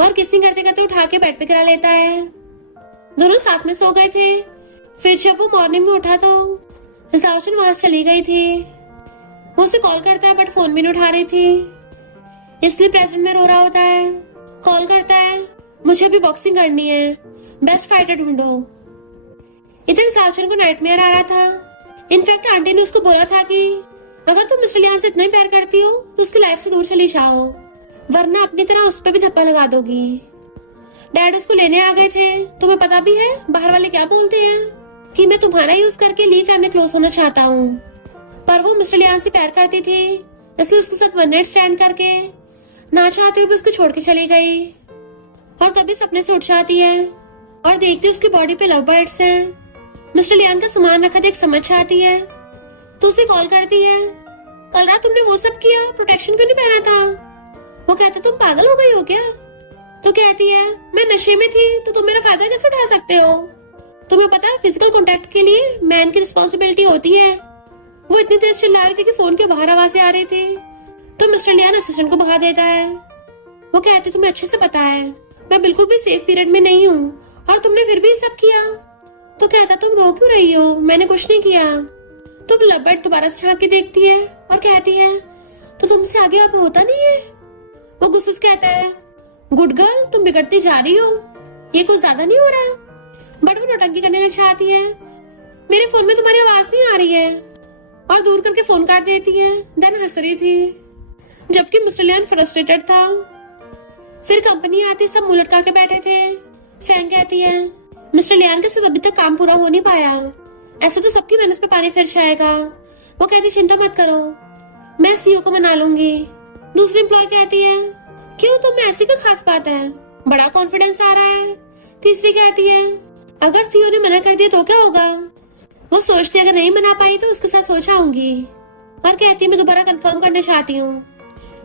और किसिंग करते करते उठा के बेड पे गिरा लेता है। दोनों साथ में सो गए थे। फिर जब वो मॉर्निंग में उठा तो जाओचन वहां से चली गई थी। वो उसे कॉल करता है बट फोन भी नहीं उठा रही थी, इसलिए प्रेजेंट में रो रहा होता है। कॉल करता है मुझे अभी बॉक्सिंग करनी है, बेस्ट फाइटर ढूंढो। इधर जाओचन को नाइटमेयर आ रहा था। इनफैक्ट आंटी ने उसको बोला था कि अगर तुम मिस्टर लियान से इतना ही प्यार करती हो तो उसकी लाइफ से दूर चली जाओ, वरना अपनी तरह उस पर भी धप्पा लगा दोगी। डैड उसको लेने आ गए थे। तुम्हें पता भी है बाहर वाले क्या बोलते हैं कि मैं तुम्हारा यूज करके ली फैमिली क्लोज होना चाहता हूँ। पर वो मिस्टर लियान से प्यार करती थी, इसलिए उसके साथ वन नाइट स्टैंड करके ना चाहते हुए भी उसको छोड़ के चली गई। और तभी सपने से उठ जाती है और देखती उसकी बॉडी पे लव बर्ड्स हैं। मिस्टर लियान का सामान रखा देख समझ आती है तो उसे कॉल करती है कल रात तुमने वो सब किया, प्रोटेक्शन क्यों नहीं पहना था। वो कहता तुम पागल हो गई हो क्या। तो कहती है मैं नशे में थी तो तुम मेरा फायदा कैसे उठा सकते हो। तुम्हें पता है फिजिकल कांटेक्ट के लिए मैन की रिस्पॉन्सिबिलिटी होती है। वो इतनी तेज चिल्ला रही थी कि फोन के बाहर आवाजें आ रही थी। तो मिस्टर लियान असिस्टेंट को भगा देता है। वो कहती तुम्हें अच्छे से पता है मैं बिल्कुल भी सेफ पीरियड में नहीं हूँ और तुमने फिर भी सब किया। तो कहता तुम रो क्यों रही हो, मैंने कुछ नहीं किया। तो लबर्ट दोबारा से झांक के देखती है और कहती है तो तुमसे आगे अब होता नहीं है। वो गुस्से से कहता है गुड गर्ल तुम बिगड़ती जा रही हो, ये कुछ ज्यादा नहीं हो रहा। बट वो नौटंकी करने की चाहती है। मेरे फोन में तुम्हारी आवाज नहीं आ रही है, और दूर करके फोन काट देती है। देन हंस रही थी जबकि मिस्टर लियान फ्रस्ट्रेटेड था। फिर कंपनी आती, सब मुंह लटका के बैठे थे। फैंग कहती है मिस्टर लियान के साथ अभी तक काम पूरा हो नहीं पाया, ऐसे तो सबकी मेहनत पे पानी फिर जाएगा। वो कहती चिंता मत करो मैं सीईओ को मना लूंगी। दूसरी एम्प्लॉय कहती है क्यों तुम में ऐसी कोई खास बात है, बड़ा कॉन्फिडेंस आ रहा है। तीसरी कहती है अगर सीईओ ने मना कर दिया तो क्या होगा। वो सोचती अगर नहीं मना पाई तो उसके साथ सोच आऊंगी। और कहती मैं दोबारा कंफर्म करना चाहती हूँ।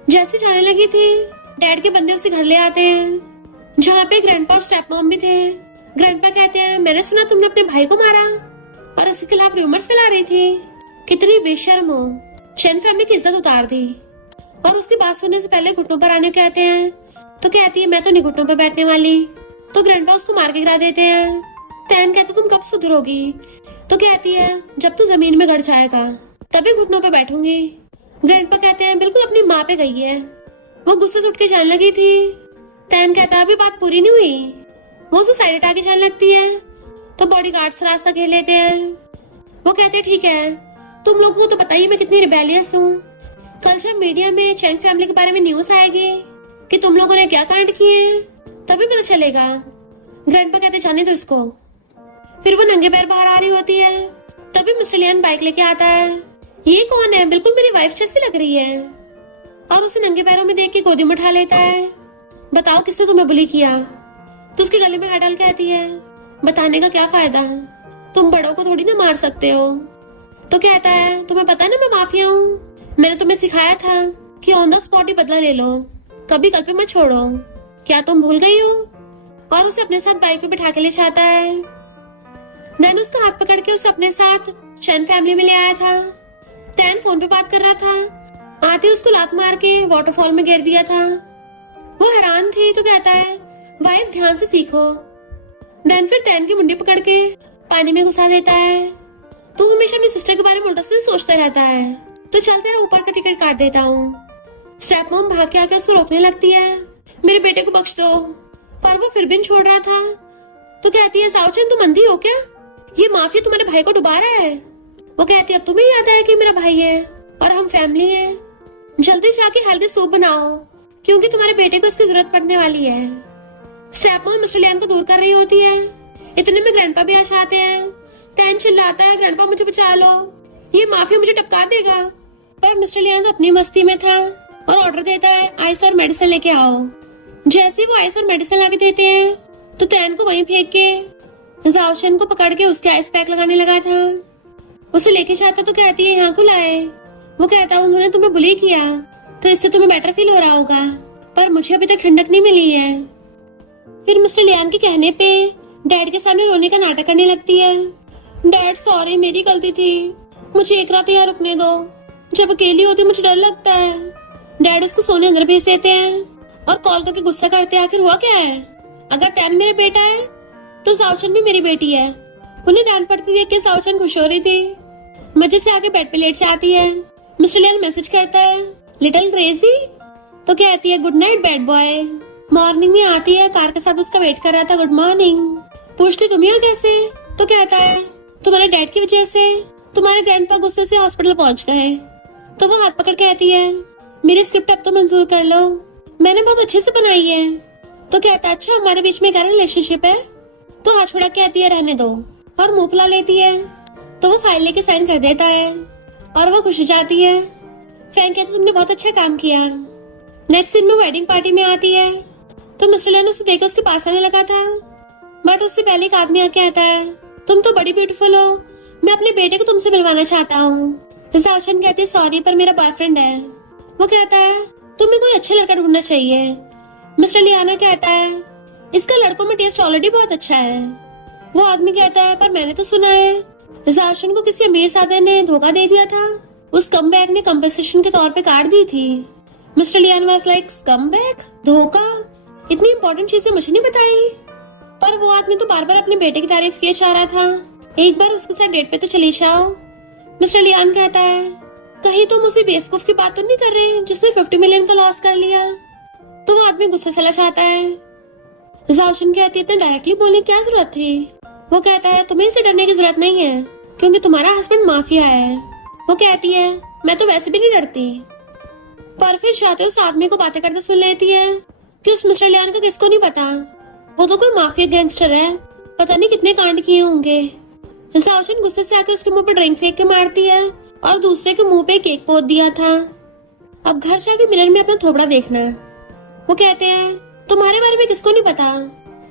जैसे जाने लगी थी डैड के बंदे उसे घर ले आते हैं जहाँ पे ग्रैंडपा और स्टेप मॉम भी थे। ग्रैंडपा कहते हैं मैंने सुना तुमने अपने भाई को मारा और उसके खिलाफ रूमर्स फैला रही थी। कितनी बेशर्म हो, चेन फैमिली की इज्जत उतार दी। और उसकी बात सुनने से पहले घुटनों पर आने कहते हैं तो कहती है मैं तो नहीं घुटनों पर बैठने वाली। तो ग्रैंडपा उसको मार के गिरा देते हैं। तैन कहते तुम कब सुधरोगी। तो कहती है जब तू जमीन में गड़ जाएगा तभी घुटनों पे बैठूंगी। ग्रैंडपा कहते हैं बिल्कुल अपनी माँ पे गई है। वो गुस्से से उठ के जाने लगी थी। तैन कहता है अभी बात पूरी नहीं हुई। वो उसे साइड हटा के जाने लगती है तो बॉडीगार्ड्स रास्ता घेर लेते हैं। वो कहते हैं ठीक है तुम लोगों को तो पता ही मैं कितनी रिबेलियस हूँ। कल जब मीडिया में चैंग फैमिली के बारे में न्यूज आएगी कि तुम लोगों ने क्या कांड किए हैं तभी पता चलेगा। ग्रैंडपा कहते जाने दो इसको। फिर वो नंगे पैर बाहर आ रही होती है तभी मिस्टर लियान बाइक लेके आता है। ये कौन है, बिल्कुल मेरी वाइफ जैसी लग रही है। और उसे नंगे पैरों में देख के गोदी में उठा लेता है। बताओ किसने तुम्हें बुली किया। तो उसके गले में हाथ डाल कहती है बताने का क्या फायदा, तुम बड़ों को थोड़ी ना मार सकते हो। तो कहता है तुम्हें पता है ना मैं माफिया हूँ, मैंने तुम्हें सिखाया था कि ऑन द स्पॉट ही बदला ले लो, कभी कल पे मत छोड़ो, क्या तुम भूल गई हो। और उसे अपने साथ बाइक पे बिठा के ले जाता है। देन उसका हाथ पकड़ के उसे अपने साथ चैन फैमिली में ले आया था। तैन फोन पे बात कर रहा था, आते उसको लात मार के वाटरफॉल में गिर दिया था। वो हैरान थी तो कहता है वाइफ ध्यान से सीखो। देन फिर तैन की मुंडी पकड़ के पानी में घुसा देता है। तू हमेशा अपनी सिस्टर के बारे में उल्टा सीधा सोचता रहता है, तो चल तेरा ऊपर का टिकट काट देता हूँ। स्टेप मॉम भाग के आके उसको रोकने लगती है, मेरे बेटे को बख्श दो। पर वो फिर भी नहीं छोड़ रहा था। तो कहती है साउचन तुम अंधी हो क्या, ये माफिया तुम्हारे भाई को डुबा रहा है। वो कहती है अब तुम्हें याद आया कि मेरा भाई है और हम फैमिली है, जल्दी जाके हेल्दी सूप बनाओ क्योंकि तुम्हारे बेटे को इसकी जरूरत पड़ने वाली है। स्टेप मॉम मिस्टर लियान को दूर कर रही होती है। इतने में ग्रैंडपा भी आ जाते हैं। तैन चिल्लाता है, ग्रैंडपा मुझे बचा लो, ये माफिया मुझे टपका देगा। पर मिस्टर लियान तो अपनी मस्ती में था और ऑर्डर देता है आइस और मेडिसिन लेके आओ। जैसे वो आइस और मेडिसिन लाके देते हैं तो तैन को वहीं फेंक के जाओशन को पकड़ के उसके आइस पैक लगाने लगा था। उसे लेके जाता तो कहती है यहाँ को लाए। वो कहता उन्होंने तुम्हें बुली किया तो इससे तुम्हें बेटर फील हो रहा होगा, पर मुझे अभी तक ठंडक नहीं मिली है। फिर मिस्टर लियान के कहने पे डैड के सामने रोने का नाटक करने लगती है। डैड सॉरी, मेरी गलती थी, मुझे एक रात यहाँ रुकने दो, जब अकेली होती मुझे डर लगता है। डैड उसको सोने अंदर भेज देते हैं और कॉल करके गुस्सा करते हैं, आखिर हुआ क्या है? अगर तैन मेरा बेटा है तो साउचन भी मेरी बेटी है। उन्हें डांट पड़ती देख के साउचन खुश हो रही थी, मजे से आके बेड पे लेट जाती है। मिस्टर लियान मैसेज करता है लिटिल क्रेजी, तो कहती है good night bad boy. Morning में आती है, कार के साथ उसका वेट कर रहा था, गुड मॉर्निंग। पूछती तुम यहाँ कैसे? तो कहता है तुम्हारे डैड की वजह से तुम्हारे ग्रैंडपा गुस्से से हॉस्पिटल पहुंच गए। तो वो हाथ पकड़ कहती है मेरी स्क्रिप्ट अब तो मंजूर कर लो, मैंने बहुत अच्छे से बनाई है। तो कहता है अच्छा हमारे बीच में क्या रिलेशनशिप है? तो हाथ छोड़ा कहती है रहने दो और मुंह फुला लेती है। तो वो फाइल लेके साइन कर देता है और वो खुश हो जाती है। फैन कहती तुमने बहुत अच्छा काम किया। नेक्स्ट सीन में वेडिंग पार्टी में आती है तो मिस्टर लियान उसे देखकर उसके पास आने लगा था, बट उससे पहले एक आदमी आके कहता है तुम तो बड़ी ब्यूटीफुल हो, मैं अपने बेटे को तुमसे मिलवाना चाहता हूँ। साउचन कहती है सॉरी पर मेरा बॉयफ्रेंड है। वो कहता है तुम्हें कोई अच्छा लड़का ढूंढना चाहिए। मिस्टर लियाना कहता है इसका लड़कों में टेस्ट ऑलरेडी बहुत अच्छा है। वो आदमी कहता है पर मैंने तो सुना है साउचन को किसी अमीर सादे ने धोखा दे दिया था, उस कमबैक ने कंपनसेशन के तौर पे काट दी थी। Mister Lian was like comeback, धोखा, इतनी इंपॉर्टेंट चीजें मुझे नहीं बताई। पर वो आदमी तो बार बार अपने बेटे की तारीफ किए जा रहा था, एक बार उसके साथ डेट पे तो चली जाओ। मिस्टर लियान कहता है कहीं तुम उसी बेवकूफ की बात तो नहीं कर रहे जिसने 50 मिलियन का लॉस कर लिया? तो वो आदमी गुस्से चला जाता है। जाओशन कहती है इतना डायरेक्टली बोलने की क्या जरूरत थी? वो कहता है तुम्हें इसे डरने की जरूरत नहीं है क्योंकि तुम्हारा हस्बैंड माफिया है। वो कहती है मैं तो वैसे भी नहीं डरती। पर फिर जाते उस आदमी को बातें करते सुन लेती है कि उस मिस्टर लियान का किसको नहीं पता, वो तो कोई माफिया गैंगस्टर है, पता नहीं कितने कांड किए होंगे। जाओशन गुस्से से आके उसके मुंह पे ड्रिंक फेंक के मारती है और दूसरे के मुंह पे केक पोत दिया था। अब घर जाके मिरर में अपना थोबड़ा देखना। वो कहते हैं तुम्हारे बारे में किसको नहीं पता,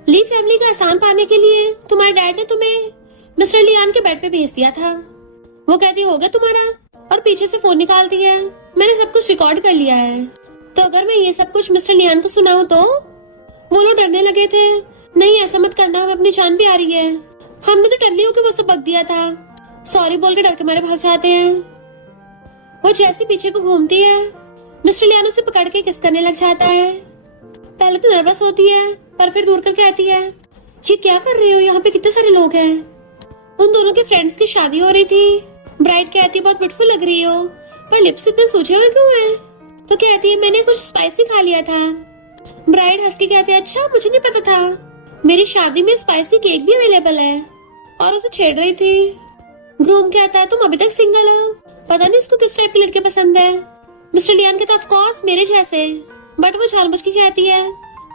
ली फैमिली का एहसान पाने के लिए तुम्हारे डैड ने तुम्हें मिस्टर लियान के बेड पे भेज दिया था। वो कहती हो गया तुम्हारा, और पीछे से फोन निकालती है मैंने सब कुछ रिकॉर्ड कर लिया है। तो अगर मैं ये सब कुछ मिस्टर लियान को सुनाऊं तो? वो लोग डरने लगे थे, नहीं ऐसा मत करना, हमें अपनी जान भी आ रही है, हमने तो टल्ली होकर वो सब बक दिया था, सॉरी बोल के डर के मारे भाग जाते हैं। वो जैसे पीछे को घूमती है मिस्टर लियान उसे पकड़ के किस करने लग जाता है। पहले तो नर्वस होती है पर फिर दूर कर कहती है ये क्या कर रही हो, यहाँ पे कितने सारे लोग हैं। उन दोनों के फ्रेंड्स की शादी हो रही थी। ब्राइड कहती बहुत ब्यूटीफुल लग रही हो, पर लिप्स इतने सूजे हुए क्यों हैं? तो कहती है मैंने कुछ स्पाइसी खा लिया था। ब्राइड हंस के कहती है अच्छा मुझे नहीं पता था, मेरी शादी में स्पाइसी केक भी अवेलेबल है, और उसे छेड़ रही थी। ग्रूम कहता है तुम अभी तक सिंगल हो, पता नहीं इसको किस टाइप के लड़के पसंद है। मिस्टर लियान कहता है ऑफ कोर्स मेरे जैसे, बट वो जानबूझ के कहती है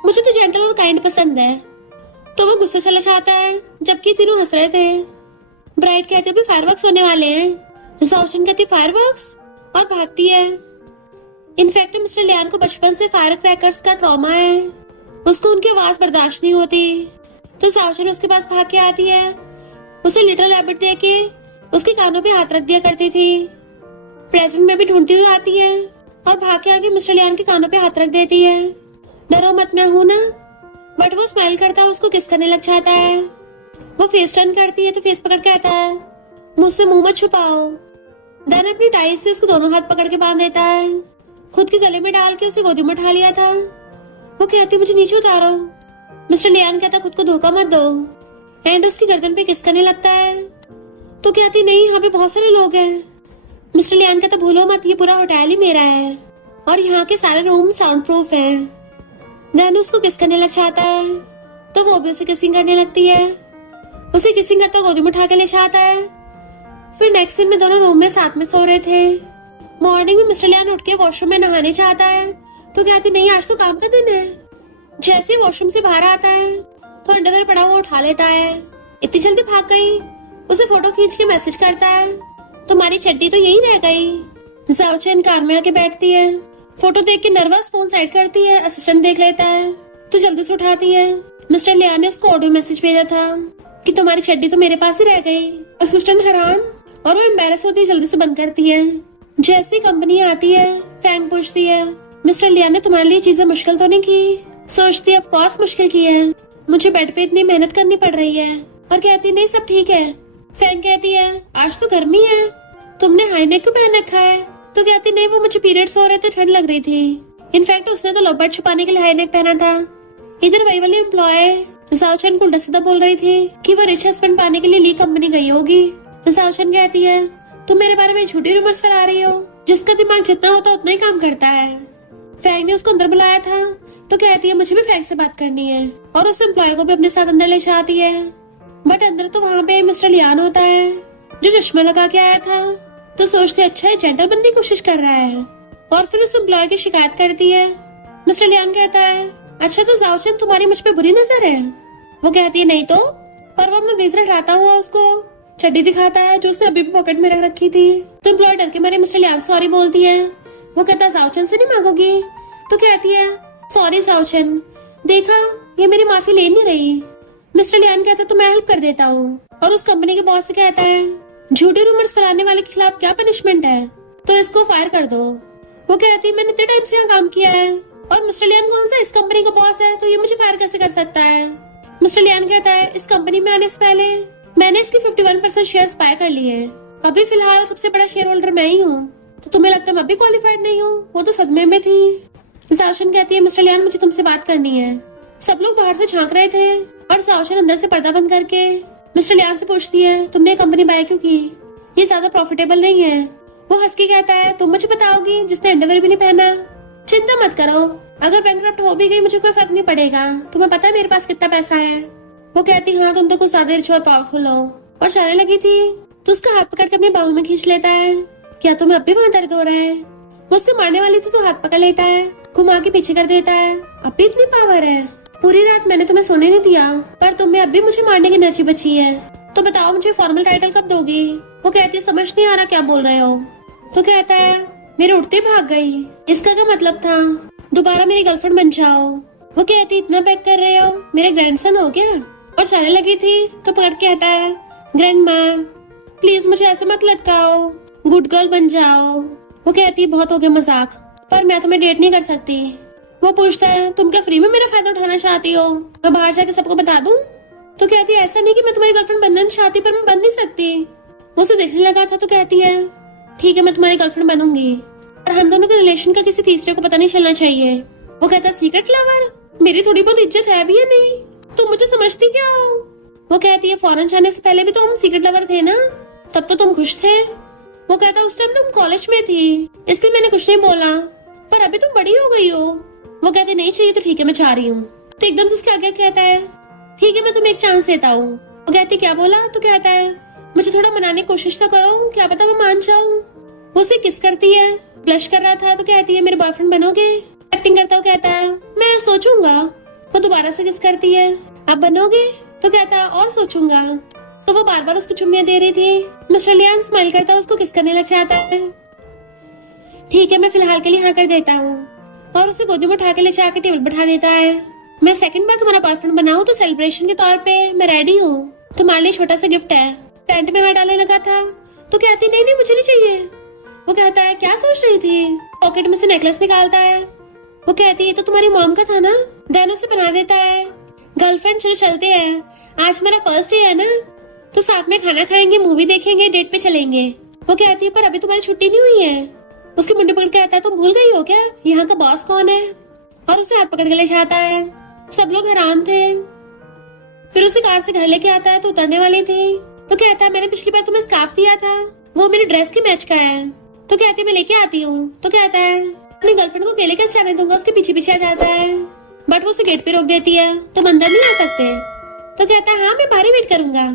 मुझे तो जेंटल और काइंड पसंद है। तो वो गुस्से चला जाता है जबकि तीनों हंस रहे थे। ब्राइड कहती है फायरवर्क्स होने वाले हैं। जाओशन कहती फायरवर्क्स और भागती है। इनफैक्ट मिस्टर लियान को बचपन से फायर क्रैकर्स का ट्रॉमा है, उसको उनकी आवाज बर्दाश्त नहीं होती। तो जाओशन उसके पास भाग के आती है, उसे लिटिल रैबिट दे के उसके कानों पे हाथ रख दिया करती थी। प्रेजेंट में भी ढूंढती हुई आती है और भाग के आगे मिस्टर लियान के कानों पे हाथ रख देती है, डरो मत मैं हूं ना। बट वो स्माइल करता है, उसको किस करने लग जाता है। वो फेस टर्न करती है तो फेस पकड़ कहता है मुझसे मुंह मत छुपाओ। देन अपनी टाई से उसको दोनों हाथ पकड़ के बांध देता है, खुद के गले में डाल के उसे गोदी में उठा लिया था। वो कहती मुझे नीचे उतारो। मिस्टर लियान कहता खुद को धोखा मत दो, एंड उसकी गर्दन पे किस करने लगता है। तो कहती नहीं यहाँ पे बहुत सारे लोग हैं। मिस्टर लियान कहता भूलो मत ये पूरा होटल ही मेरा है और यहाँ के सारे रूम साउंड प्रूफ है। देन उसको किस करने लग जाता है तो वो भी उसे किसिंग करने लगती है, उसे किसिंग करता गोदी में उठा के ले जाता है। फिर नेक्स्ट दिन में दोनों रूम में साथ में सो रहे थे। मॉर्निंग में मिस्टर लियान उठ के वॉशरूम में नहाने जाता है तो कहती नहीं आज तो काम का दिन है। जैसे वॉशरूम से बाहर आता है तो अंडरवेयर पड़ा हुआ उठा लेता है। इतनी जल्दी भाग गई, उसे फोटो खींच के मैसेज करता है, तुम्हारी चड्डी तो यही रह गई। जाओचेन कार में आके बैठती है, फोटो देख के नर्वस फोन साइड करती है। असिस्टेंट देख लेता है तो जल्दी से उठाती है। मिस्टर लियान ने उसको ऑडियो मैसेज भेजा था कि तुम्हारी चड्डी तो मेरे पास ही रह गई। असिस्टेंट हैरान और वो एम्बेरस होती है, जल्दी से बंद करती है। जैसी कंपनी आती है, फैंग पूछती है, मिस्टर लियान ने तुम्हारे लिए चीजें मुश्किल तो नहीं की? सोचती है ऑफ कोर्स मुश्किल की है, मुझे बेड पे इतनी मेहनत करनी पड़ रही है। और कहती नहीं सब ठीक है। फैंग कहती है आज तो गर्मी है, तुमने हाई नेक क्यों पहन रखा है? तो कहती नहीं वो मुझे पीरियड्स हो रहे थे, ठंड लग रही थी। इनफैक्ट उसने तो लव बर्ड छुपाने के लिए हाई नेक पहना था। इधर वही वाली एम्प्लॉय जाओचेन को उल्टा सीधा बोल रही थी कि वो रिच हस्बैंड पाने के लिए ली कंपनी गई होगी। जाओचेन कहती है तुम मेरे बारे में झूठी रूमर्स फैला रही हो, जिसका दिमाग जितना होता उतना ही काम करता है। फैंग ने उसको अंदर बुलाया था तो कहती है मुझे भी फैंग से बात करनी है, और उस एम्प्लॉय को भी अपने साथ अंदर ले जाती है। बट अंदर तो वहाँ पे मिस्टर लियान होता है जो चश्मा लगा के आया था। तो सोचते अच्छा है जेंटल बनने की कोशिश कर रहा है, और फिर उस एम्प्लॉय की शिकायत करती है। मिस्टर लियान कहता है अच्छा तो जाओचेन तुम्हारी मुझ पे बुरी नजर है? वो कहती है नहीं तो, पर वो अपना ब्लेजर हटाता हुआ उसको चड्डी दिखाता है जो उसने अभी भी पॉकेट में रख रखी थी। तो एम्प्लॉय डर के मारे मिस्टर लियान सॉरी बोलती है। वो कहता है जाओचेन से नहीं मांगोगी? तो कहती है सॉरी जाओचेन, देखा ये मेरी माफी ले नहीं रही। मिस्टर लियान कहता है तो मैं हेल्प कर देता हूँ, और उस कंपनी के बॉस से कहता है झूठे रूमर्स फैलाने वाले के खिलाफ क्या पनिशमेंट है, तो इसको फायर कर दो। वो कहती है मैंने इतने टाइम से यहाँ काम किया है, और मिस्टर लियान कौन सा इस कंपनी का बॉस है, तो ये मुझे फायर कैसे कर सकता है? मिस्टर लियान कहता है इस कंपनी में आने से पहले मैंने इसके 51% शेयर्स बाय कर लिए। अभी फिलहाल सबसे बड़ा शेयर होल्डर मैं ही हूँ, तो तुम्हें लगता है मैं भी क्वालिफाइड नहीं हूँ? वो तो सदमे में थी। जाओचेन कहती है मिस्टर लियान मुझे तुमसे बात करनी है। सब लोग बाहर से झांक रहे थे, और जाओचेन अंदर से पर्दा बंद करके मिस्टर लियान से पूछती है तुमने कंपनी बाय क्यों की? ये ज्यादा प्रॉफिटेबल नहीं है। वो हंस के कहता है तुम मुझे बताओगी जिसने अंडरवेयर भी नहीं पहना? चिंता मत करो, अगर बैंकक्रप्ट हो भी गई मुझे कोई फर्क नहीं पड़ेगा, तुम्हें पता है मेरे पास कितना पैसा है। वो कहती हाँ तुम तो कुछ ज्यादा रिच और पावरफुल हो। और जाने लगी थी तो उसका हाथ पकड़ के अपने बाहों में खींच लेता है। क्या तुम्हें अब भी वहाँ दर्द हो रहा है? वो उसके मारने वाली थी तो हाथ पकड़ लेता है, घुमा के पीछे कर देता है। अब भी इतनी पावर है? पूरी रात मैंने तुम्हें सोने नहीं दिया, पर तुम्हें अब भी मुझे मारने की एनर्जी बची है, तो बताओ मुझे फॉर्मल टाइटल कब दोगी? वो कहती है समझ नहीं आ रहा क्या बोल रहे हो। तो कहता है मेरे उठते भाग गई, इसका क्या मतलब था? दोबारा मेरी गर्लफ्रेंड बन जाओ। वो कहती इतना पैक कर रहे हो, मेरे ग्रैंडसन हो क्या? और जाने लगी थी तो पकड़ के कहता है ग्रैंड माँ प्लीज मुझे ऐसे मत लटकाओ, गुड गर्ल बन जाओ। वो कहती है बहुत हो गया मजाक, पर मैं तुम्हें डेट नहीं कर सकती। वो पूछता है तुम क्या फ्री में मेरा फायदा उठाना चाहती हो, मैं बाहर जाके सबको बता दूं? तो कहती है ऐसा नहीं कि मैं तुम्हारी गर्लफ्रेंड बनना चाहती, पर मैं बन नहीं सकती। वो उसे देखने लगा था तो कहती है ठीक है मैं तुम्हारी गर्लफ्रेंड बनूंगी, पर हम दोनों के रिलेशन का किसी तीसरे को पता नहीं चलना चाहिए। वो कहता है सीक्रेट लवर? मेरी थोड़ी बहुत इज्जत है भी या नहीं? तुम मुझे समझती क्या हो? वो कहती है फॉरेन जाने से पहले भी तो हम सीक्रेट लवर थे ना, तब तो तुम खुश थे। वो कहता है उस टाइम तुम कॉलेज में थी इसलिए मैंने कुछ नहीं बोला, पर अभी तुम बड़ी हो गई हो। वो कहते नहीं चाहिए तो ठीक है मैं चाह रही हूँ। तो एकदम से उसके आगे कहता है ठीक है मैं तुम्हें एक चांस देता हूँ। वो कहती क्या बोला? तो कहता है मुझे थोड़ा मनाने की कोशिश तो करो, क्या पता मैं मान जाऊँ। वो उसे किस करती है, ब्लश कर रहा था तो कहती है मेरे बॉयफ्रेंड बनोगे? एक्टिंग करता हुआ कहता है मैं सोचूंगा। वो दोबारा से किस करती है आप बनोगे? तो कहता है और सोचूंगा। तो वो बार बार उसको चुम्मियां दे रही थी। मिस्टर लियान स्माइल करता उसको किस करने लग जाता है। ठीक है मैं फिलहाल के लिए हाँ कर देता हूँ, और उसे गोदी में उठा के ले जाके टेबल बैठा देता है। मैं सेकंड बार तुम्हारा बॉयफ्रेंड बनाऊं तो सेलिब्रेशन के तौर पे मैं रेडी हूँ, तुम्हारे लिए छोटा सा गिफ्ट है। पैंट में हाथ डालने लगा था तो कहती नहीं नहीं मुझे नहीं चाहिए। वो कहता है क्या सोच रही थी? पॉकेट में से नेकलेस निकालता है। वो कहती है तो तुम्हारी मॉम का था ना? देन उसे बना देता है गर्लफ्रेंड चलो चलते हैं, आज मेरा फर्स्ट डे है ना, तो साथ में खाना खाएंगे, मूवी देखेंगे, डेट पे चलेंगे। वो कहती है पर अभी तुम्हारी छुट्टी नहीं हुई है। उसकी मुंडी पकड़ के कहता है तुम भूल गई हो क्या यहाँ का बॉस कौन है? और उसे हाथ पकड़ के ले जाता है। सब लोग हैरान थे। फिर उसे कार से घर लेके आता है तो उतरने वाली थी तो कहता है मैंने पिछली बार तुम्हें स्कार्फ दिया था, वो मेरी ड्रेस के मैच का है। तो कहती है मैं लेके आती हूँ। तो कहता है अपनी गर्लफ्रेंड को अकेले कैसे जाने दूंगा, उसके पीछे पीछे आ जाता है। बट वो उसे गेट पे रोक देती है तुम अंदर नहीं आ सकते। तो कहता है हाँ मैं बाहर ही वेट करूंगा।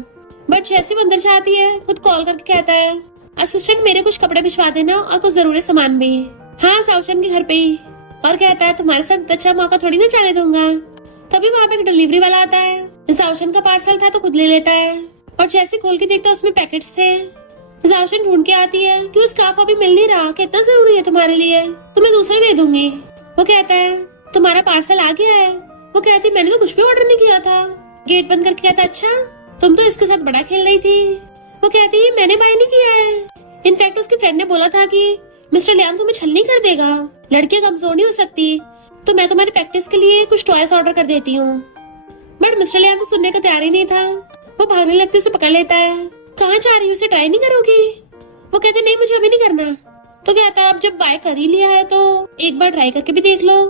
बट जैसे वो अंदर जाती है खुद कॉल करके कहता है असिस्टेंट मेरे कुछ कपड़े भिजवा देना और कुछ जरूरी सामान भी। हाँ जाओचेन के घर पे ही। और कहता है तुम्हारे साथ अच्छा मौका थोड़ी ना जाने दूंगा। तभी वहाँ पे एक डिलीवरी वाला आता है। जाओचेन का पार्सल था तो खुद ले लेता है। और जैसे खोल के देखता उसमें पैकेट्स थे। जाओशन ढूंढ के आती है कि वो स्कार्फ अभी मिल नहीं रहा, कितना जरूरी है तुम्हारे लिए, तो मैं दूसरे दे दूंगी। वो कहता है तुम्हारा पार्सल आ गया है। वो कहती मैंने तो कुछ भी ऑर्डर नहीं किया था। गेट बंद करके कहता अच्छा तुम तो इसके साथ बड़ा खेल रही थी। वो कहती मैंने बाय नहीं किया है, इनफैक्ट उसके फ्रेंड ने बोला था कि मिस्टर लियान तुम्हें छल नहीं कर देगा, लड़कियां कमजोर नहीं हो सकती, तो मैं तुम्हारी प्रैक्टिस के लिए कुछ टॉयज ऑर्डर कर देती हूँ। बट मिस्टर लियान तो सुनने का तैयार ही नहीं था। वो भागने लगते उसे पकड़ लेता है। कहाँ जा रही है, उसे ट्राई नहीं करोगी? वो कहते नहीं मुझे अभी नहीं करना। तो कहता है अब जब बाय कर ही लिया है तो एक बार ट्राई करके भी देख लो,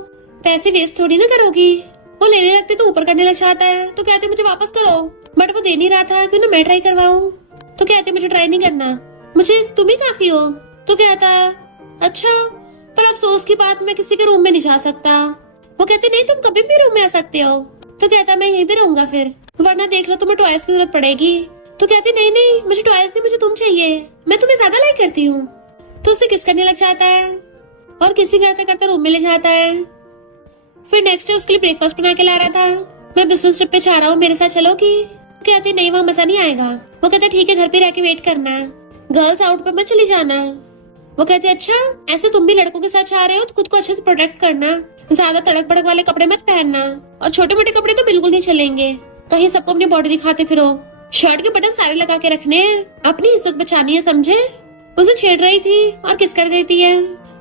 पैसे वेस्ट थोड़ी ना करोगी। वो लेने लगते तो ऊपर करने लग जाता है। तो कहते मुझे वापस करो, बट वो दे नहीं रहा था, क्यों ना मैं ट्राई करवाऊं। तो कहते मुझे ट्राई नहीं करना, मुझे तुम ही काफी हो। तो कहता अच्छा पर अफसोस की बात मैं किसी के रूम में नहीं जा सकता। वो कहते नहीं तुम कभी भी रूम में आ सकते हो। तो कहता मैं यहीं पे रहूंगा फिर, वरना देख लो तुम्हें टॉयज की जरूरत पड़ेगी। तो कहती नहीं नहीं मुझे टॉयज नहीं, मुझे तुम चाहिए, मैं तुम्हें ज्यादा लाइक करती हूँ। तो उसे किस करने लग जाता है और किसी करते करते रूम में ले जाता है। फिर नेक्स्ट डे उसके लिए ब्रेकफास्ट बना के ला रहा था। मैं बिजनेस ट्रिप पे जा रहा हूँ, मेरे साथ चलोगी? कहती नहीं वहाँ मजा नहीं आएगा। वो कहता ठीक है घर पे रह के वेट करना, गर्ल्स आउट पे मत चली जाना। वो कहते अच्छा ऐसे तुम भी लड़कों के साथ जा रहे हो तो खुद को अच्छे से प्रोटेक्ट करना, ज्यादा तड़क भड़क वाले कपड़े मत पहनना, और छोटे मोटे कपड़े तो बिल्कुल नहीं चलेंगे, कहीं सबको अपनी बॉडी दिखाते फिरो। शर्ट के बटन सारे लगा के रखने हैं, अपनी इज्जत बचानी है समझे। उसे छेड़ रही थी और किस कर देती है,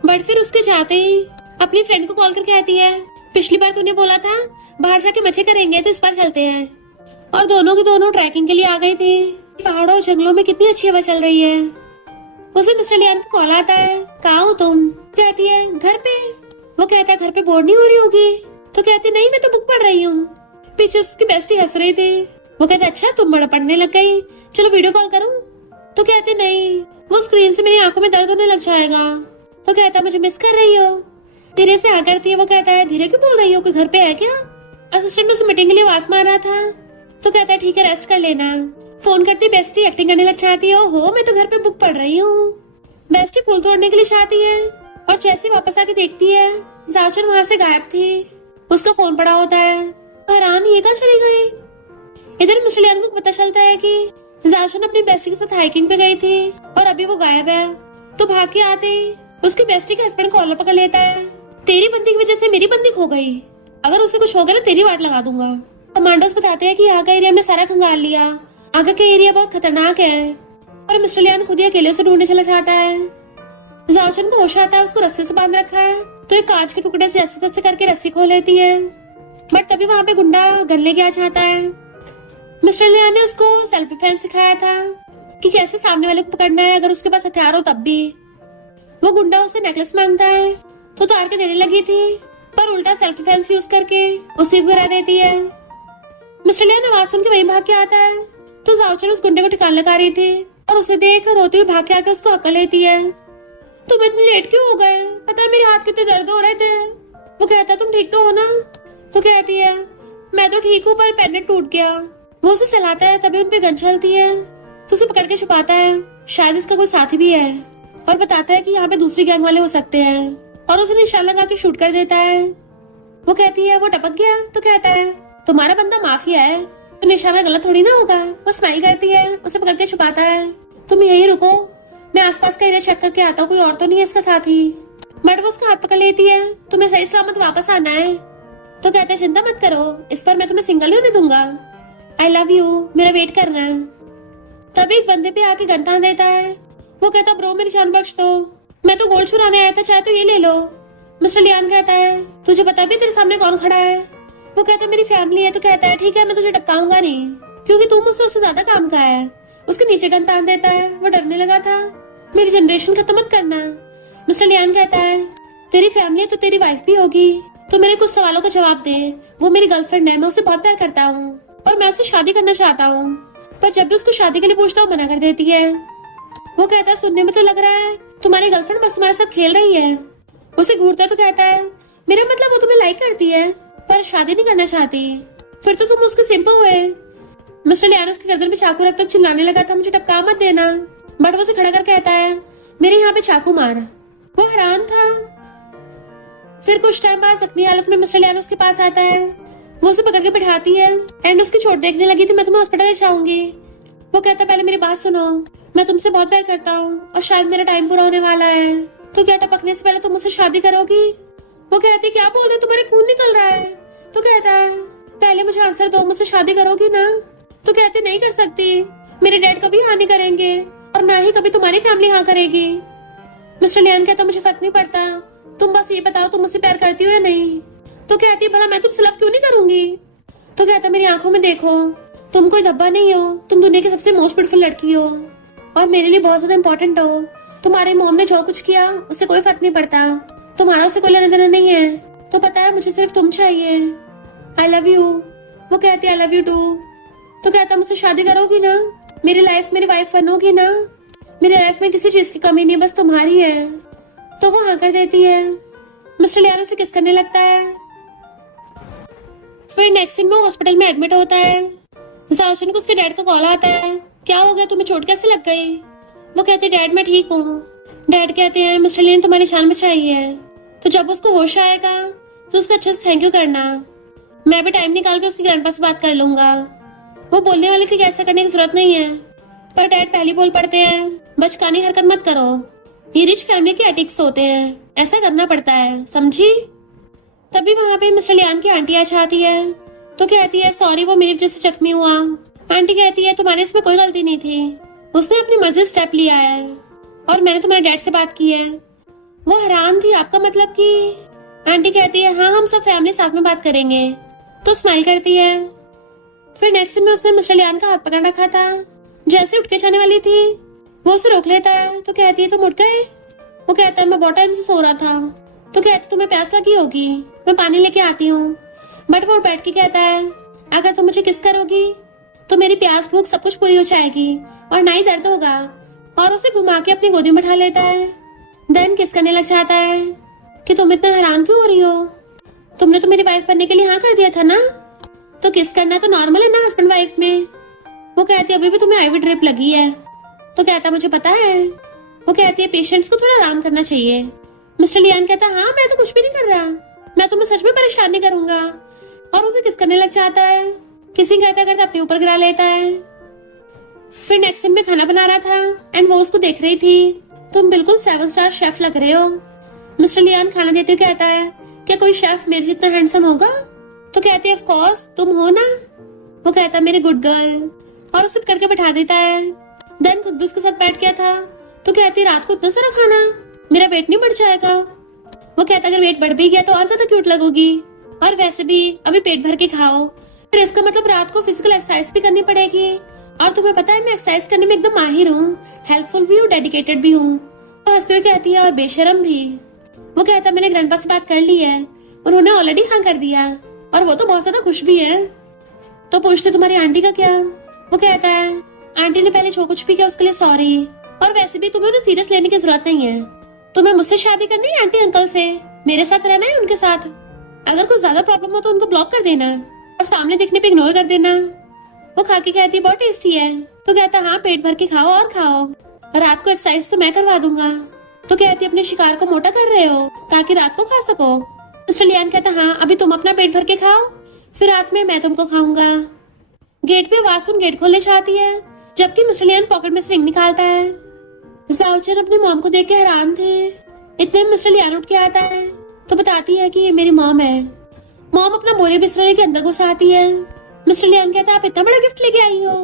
बट फिर उसके जाते ही अपनी फ्रेंड को कॉल करके कहती है पिछली बार तूने बोला था बाहर जाके मजे करेंगे तो इस बार चलते हैं। और दोनों की दोनों ट्रैकिंग के लिए आ गई थी। पहाड़ों और जंगलों में कितनी अच्छी हवा चल रही है। उसे मिस्टर लियान का कॉल आता है, कहाँ हो तुम? कहती है घर पे। वो कहता है घर पे बोर नहीं हो रही होगी? तो कहती नहीं मैं तो बुक पढ़ रही हूँ। पीछे उसकी बेस्टी हंस रही थी। वो कहते अच्छा तुम बड़ा पढ़ने लग गई, चलो वीडियो कॉल करूँ? तो कहते नहीं वो स्क्रीन से मेरी आंखों में दर्द होने लग जाएगा। तो कहता मुझे मिस कर रही हो? धीरे से हाँ करती है। वो कहता है धीरे क्यों बोल रही हो, कोई घर पे है क्या? असिस्टेंट उसे मीटिंग के लिए आवाज मार रहा था। तो कहता है ठीक है रेस्ट कर लेना। फोन करती बेस्टी एक्टिंग करने लग जाती है, हो मैं तो घर पे बुक पढ़ रही हूँ। बेस्टी फूल तोड़ने के लिए चाहती है और जैसे वापस आके देखती है जाओचन वहाँ से गायब थी। उसका फोन पड़ा होता है। हैरान ये कहाँ चली गई। इधर मिस्टर लियान को पता चलता है कि जाओचन अपनी बेस्टी के साथ हाइकिंग पे गई थी और अभी वो गायब है। तो भाग के आते ही उसकी बेस्टी के हस्बैंड कॉलर पकड़ लेता है। तेरी बंदी की वजह से मेरी बंदी खो गई, अगर उसे कुछ हो गया ना तेरी वाट लगा दूंगा। कमांडोज बताते हैं कि यहाँ का एरिया हमने सारा खंगाल लिया, आगे का एरिया बहुत खतरनाक है। और मिस्टर लियान खुद ही अकेले उसे ढूंढने चला जाता है। जाओचन को होश आता है, उसको रस्सी से बांध रखा है, तो एक कांच के टुकड़े से ऐसे तैसे करके रस्सी खोल लेती है। बट तभी वहाँ पे गुंडा गन लेके आ जाता है। मिस्टर लियान ने उसको सेल्फ डिफेंस सिखाया था कि कैसे सामने वाले को पकड़ना है अगर उसके पास हथियार हो तब भी। वो गुंडा उसे नेकलेस मांगता है तो उतार के देने लगी थी, पर उल्टा सेल्फ डिफेंस यूज करके उसे गिरा देती है। मिस्टर लियान आवाज सुन के वही भाग के आता है तो जाओचन उस गुंडे को ठिकाने लगा रही थी और उसे देख रोते हुए भाग के आके उसको हकड़ लेती है। तुम इतनी लेट क्यों हो गए, पता है मेरे हाथ कितने दर्द हो रहे थे। वो कहता तुम ठीक तो हो ना? तो कहती है मैं तो ठीक हूँ पर पेनेट टूट गया। वो उसे सहलाता है, तभी उनपे गन चलती है तो उसे पकड़ के छुपाता है, शायद इसका कोई साथी भी है, और बताता है कि यहाँ पे दूसरी गैंग वाले हो सकते हैं, और उसे निशान लगा के शूट कर देता है। वो कहती है वो टपक गया। तो कहता है तुम्हारा बंदा माफिया है तो निशाना गलत थोड़ी ना होगा। वो स्माइल करती है, उसे पकड़ के छुपाता है। तुम यही रुको, मैं आसपास का एरिया चेक करके आता हूँ, कोई और तो नहीं है इसका साथी। बट वो उसका हाथ पकड़ लेती है, तुम्हें सही सलामत वापस आना है। तो कहते हैं चिंता मत करो, इस पर मैं तुम्हें सिंगल नहीं होने दूंगा। आई लव यू, मेरा वेट करना है। तभी एक बंदे पे आके गन तान देता है। वो कहता ब्रो मेरी जान बख्श दो, मैं तो गोल्ड चुराने आया था, चाहे तो ये ले लो। मिस्टर लियान कहता है तुझे पता भी तेरे सामने कौन खड़ा है? वो कहता है मेरी फैमिली है। तो कहता है ठीक है मैं तुझे टपकाऊंगा नहीं, क्योंकि तू मुझसे उससे ज्यादा काम का है। उसके नीचे गन तान देता है। वो डरने लगा था, मेरी जनरेशन खत्म मत करना। मिस्टर लियान कहता है तेरी फैमिली है तो तेरी वाइफ भी होगी, तो मेरे कुछ सवालों का जवाब दे। वो मेरी गर्लफ्रेंड है, मैं उससे बहुत प्यार करता हूँ और मैं उससे शादी करना चाहता हूँ, पर जब भी उसको शादी के लिए पूछता हूँ मना कर देती है। वो कहता है सुनने में तो लग रहा है तुम्हारी गर्लफ्रेंड बस तुम्हारे साथ खेल रही है। उसे घूरता तो कहता है मेरा मतलब वो तुम्हें लाइक करती है पर शादी नहीं करना चाहती। फिर तो तुम उसके सिंपल हुए। मिस्टर लियान उसके गर्दन पे चाकू रखकर चिल्लाने लगा था मुझे टपका मत देना, बट वो उसे खड़ा कर कहता है मेरे यहाँ पे चाकू मार। वो हैरान था। फिर कुछ टाइम बाद जख्मी हालत में मिस्टर लियान उसके पास आता है। वो उसे पकड़ के बैठाती है एंड उसकी चोट देखने लगी थी, मैं तुम्हें हॉस्पिटल ले जाऊंगी। वो कहता पहले मेरी बात सुनो, मैं तुमसे बहुत प्यार करता हूँ और शायद मेरा टाइम पूरा होने वाला है, तो क्या टपकने से पहले तुम मुझसे शादी करोगी? वो कहती क्या बोल रहे हो, तुम्हारे खून निकल रहा है। तो कहता है पहले मुझे आंसर दो, मुझसे शादी करोगी ना? तो कहती नहीं कर सकती, मेरे डैड कभी हाँ नहीं करेंगे और ना ही कभी तुम्हारी फैमिली हाँ करेगी। मिस्टर लियान कहता मुझे फर्क नहीं पड़ता, तुम बस ये बताओ तुम मुझसे प्यार करती हो या नहीं। तो कहती भला मैं तुमसे लव क्यों नहीं करूंगी? तो कहता मेरी आंखों में देखो, तुम कोई धब्बा नहीं हो, तुम दुनिया की सबसे मोस्ट ब्यूटीफुल लड़की हो और मेरे लिए बहुत ज्यादा इम्पोर्टेंट हो। तुम्हारे मॉम ने जो कुछ किया उससे कोई फर्क नहीं पड़ता, तुम्हारा उससे कोई लेना देना नहीं है। तो पता है मुझे सिर्फ तुम चाहिए। I love you. वो कहती आई लव यू टू। तो कहता मुझसे शादी करोगी ना? मेरी लाइफ मेरी वाइफ बनोगी ना? मेरी लाइफ में किसी चीज की कमी नहीं, बस तुम्हारी है। तो वो हाँ कर देती है। मिस्टर लियानो से किस करने लगता है। फिर नेक्स्ट सीन में हॉस्पिटल में एडमिट होता है। जाओचन को उसके डैड का कॉल आता है, क्या हो गया, तुम्हें चोट कैसे लग गई? वो कहते डैड मैं ठीक हूँ। डैड कहते हैं मिस्टर लियान तुम्हारी जान बचाई है, तो जब उसको होश आएगा तो उसका अच्छे से थैंक यू करना। मैं भी टाइम निकाल के उसके ग्रैंडपा से बात कर लूंगा। वो बोलने वाली थी कि ऐसा करने की जरूरत नहीं है, पर डैड पहले बोल पड़ते हैं बचकानी हरकत मत करो, ये रिच फैमिली के एटिक्स होते हैं, ऐसा करना पड़ता है, समझी? तभी वहाँ पे मिस्टर लियान की आंटी आ जाती है, तो कहती है सॉरी वो मेरी वजह से जख्मी हुआ। आंटी कहती है तुम्हारी इसमें कोई गलती नहीं थी, उसने अपनी मर्जी से स्टेप लिया है और मैंने तुम्हारे डैड से बात की है। वो हैरान थी, आपका मतलब कि? आंटी कहती है हाँ हम सब फैमिली साथ में बात करेंगे। तो स्माइल करती है। फिर नेक्स्ट सीन में उसने मिस्टर लियान का हाथ पकड़ रखा था, जैसे उठ के जाने वाली थी वो उसे रोक लेता है। तो कहती है तुम उठ गए? वो कहता है मैं बहुत टाइम से सो रहा था। तो कहती तुम्हें प्यास लगी होगी, मैं पानी लेके आती हूँ। बट वो बैठ के कहता है अगर तुम मुझे किस करोगी तो मेरी प्यास भूख सब कुछ पूरी हो जाएगी और ना ही दर्द होगा। और उसे घुमा के अपनी गोदी में बैठा लेता है। देन किस करने लग जाता है कि तुम इतना हैरान क्यों हो रही हो, तुमने तो मेरी वाइफ बनने के लिए हाँ कर दिया था ना, तो किस करना तो नॉर्मल है ना हस्बैंड वाइफ में। वो कहती है अभी भी तुम्हें आईवी ड्रिप लगी है। तो कहता मुझे पता है। वो कहती है पेशेंट्स को थोड़ा आराम करना चाहिए। मिस्टर लियान कहता हाँ मैं तो कुछ भी नहीं कर रहा, मैं तुम्हें सच में परेशान नहीं करूंगा। और उसे किस करने लग जाता है, किसी करता करता अपने ऊपर गिरा लेता है। फिर नेक्स्ट सीन में खाना बना रहा था एंड वो उसको देख रही थी, तुम बिल्कुल 7 स्टार शेफ लग रहे हो। मिस्टर लियान खाना देते हुए कहता है क्या कोई शेफ मेरे जितना हैंडसम होगा? तो कहती है ऑफ कोर्स तुम हो ना। वो कहता है मेरी गुड गर्ल और उसे करके बैठा देता है। देन खुद भी उसके साथ बैठ गया था। तो कहती रात को इतना सारा खाना, मेरा वेट नहीं बढ़ जाएगा? वो कहता अगर वेट बढ़ भी गया तो और ज्यादा क्यूट लगोगी, और वैसे भी अभी पेट भर के खाओ। फिर इसका मतलब रात को फिजिकल एक्सरसाइज भी करनी पड़ेगी, और तुम्हें पता है मैं एक्सरसाइज करने में एकदम माहिर हूँ, हेल्पफुल भी हूँ, डेडिकेटेड भी हूँ। तो हंसते हुए कहती है और बेशरम भी। वो कहता मैंने ग्रैंडपा से बात कर ली है, उन्होंने ऑलरेडी हाँ कर दिया और वो तो बहुत ज्यादा खुश भी है। तो पूछते तुम्हारी आंटी का क्या? वो कहता है आंटी ने पहले जो कुछ भी किया उसके लिए सॉरी, और वैसे भी तुम्हें उन्हें सीरियस लेने की जरूरत नहीं है। तुम्हें मुझसे शादी करनी है आंटी अंकल से, मेरे साथ रहना है उनके साथ। अगर कुछ ज्यादा प्रॉब्लम हो तो उनको ब्लॉक कर देना और सामने दिखने पे इग्नोर कर देना। वो खा के कहती बहुत टेस्टी है। तो कहता हाँ पेट भर के खाओ और खाओ, रात को एक्सरसाइज तो मैं करवा दूंगा। तो कहती अपने शिकार को मोटा कर रहे हो ताकि रात को खा सको। मिस्टर लियान कहता हाँ अभी तुम अपना पेट भर के खाओ, फिर रात में मैं तुमको खाऊंगा। गेट पे वासुन गेट खोलने चाहती है, जबकि मिस्टर लियान पॉकेट में से रिंग निकालता है। जाओचन अपनी मॉम को देख के हैरान थे। इतने में मिस्टर लियान उठ के आता है तो बताती है कि ये मेरी मॉम है। मॉम अपना बोरी बिस्तर लेके अंदर घुस आती है। मिस्टर लियान कहता है आप इतना बड़ा गिफ्ट लेके आई हो?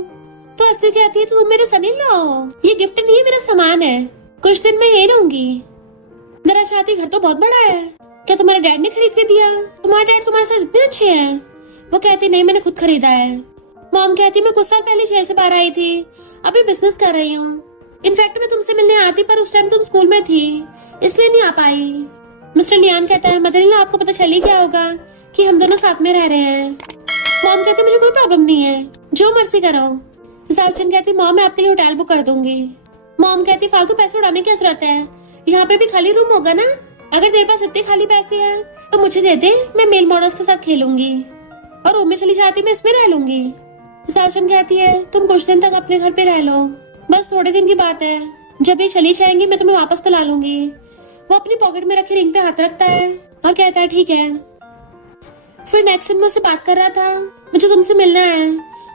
तो हंसती कहती है तो तुम मेरे सन इन लॉ हो, ये गिफ्ट नहीं है मेरा सामान है, कुछ दिन में यही रहूंगी। दरा चाहती घर तो बहुत बड़ा है, क्या तुम्हारे डैड ने खरीद के दिया? तुम्हारे डैड तुम्हारे साथ इतने अच्छे हैं। वो कहती नहीं मैंने खुद खरीदा है। मॉम कहती मैं कुछ साल पहले जेल से बाहर आई थी, अभी बिजनेस कर रही हूँ। इनफैक्ट मैं तुमसे मिलने आती पर उस टाइम तुम स्कूल में थी इसलिए नहीं आ पाई। मिस्टर लियान कहता है मदर इन लॉ आपको पता चल ही गया होगा कि हम दोनों साथ में रह रहे हैं। मॉम कहती मुझे कोई प्रॉब्लम नहीं है, जो मर्जी करो। जाओचन कहती मॉम मैं आपके लिए होटल बुक कर दूंगी। मॉम कहती फालतू पैसे उड़ाने की जरूरत है, यहाँ पे भी खाली रूम होगा ना, अगर तेरे पास इतने खाली पैसे हैं तो मुझे दे दे, मैं मेल मॉडल्स के साथ खेलूंगी और रूम में चली जाती मैं इसमें रह लूंगी। जाओचन कहती है तुम कुछ दिन तक अपने घर पे रह लो, बस थोड़े दिन की बात है, जब ये चली जाएंगी मैं तुम्हें वापस बुला लूंगी। वो अपनी पॉकेट में रखी रिंग पे हाथ रखता है और कहता है ठीक है। फिर नेक्स्ट दिन मैं उससे बात कर रहा था, मुझे तुमसे मिलना है।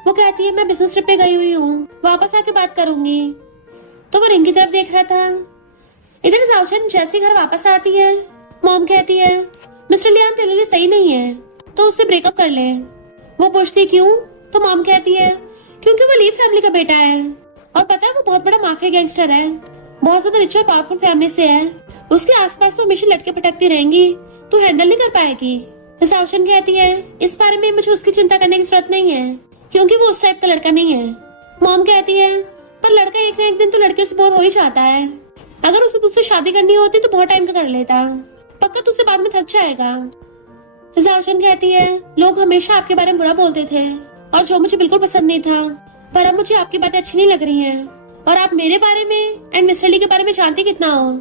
वो कहती है मैं बिजनेस ट्रिप पे गई हुई हूँ, वापस आके बात करूंगी। तो वो रिंग की तरफ देख रहा था। इधर साउचन जैसे घर वापस आती है, मॉम कहती है मिस्टर लियान तेरे लिए सही नहीं है, तो उससे ब्रेकअप कर ले। वो पूछती क्यों? तो मॉम कहती है क्योंकि वो ली फैमिली का बेटा है और पता है वो बहुत बड़ा माफिया गैंगस्टर है, बहुत ज्यादा रिच और पावरफुल फैमिली से है। उसके आसपास तो हमेशा लटके भटकती रहेंगी, तू हैंडल नहीं कर पाएगी। साउचन कहती है इस बारे में मुझे उसकी चिंता करने की जरूरत नहीं है, क्योंकि वो उस टाइप का लड़का नहीं है। मॉम कहती है पर लड़का एक ना एक दिन तो लड़के से बोर हो ही जाता है, अगर उसे तुझसे शादी करनी होती तो बहुत टाइम का कर लेता, पक्का तुझसे बाद में थक जाएगा। साउचन कहती है लोग हमेशा आपके बारे में बुरा बोलते थे और जो मुझे बिल्कुल पसंद नहीं था, पर अब मुझे आपकी बातें अच्छी नहीं लग रही हैं और आप मेरे बारे में एंड मिस्टर ली के बारे में जानती कितना हो,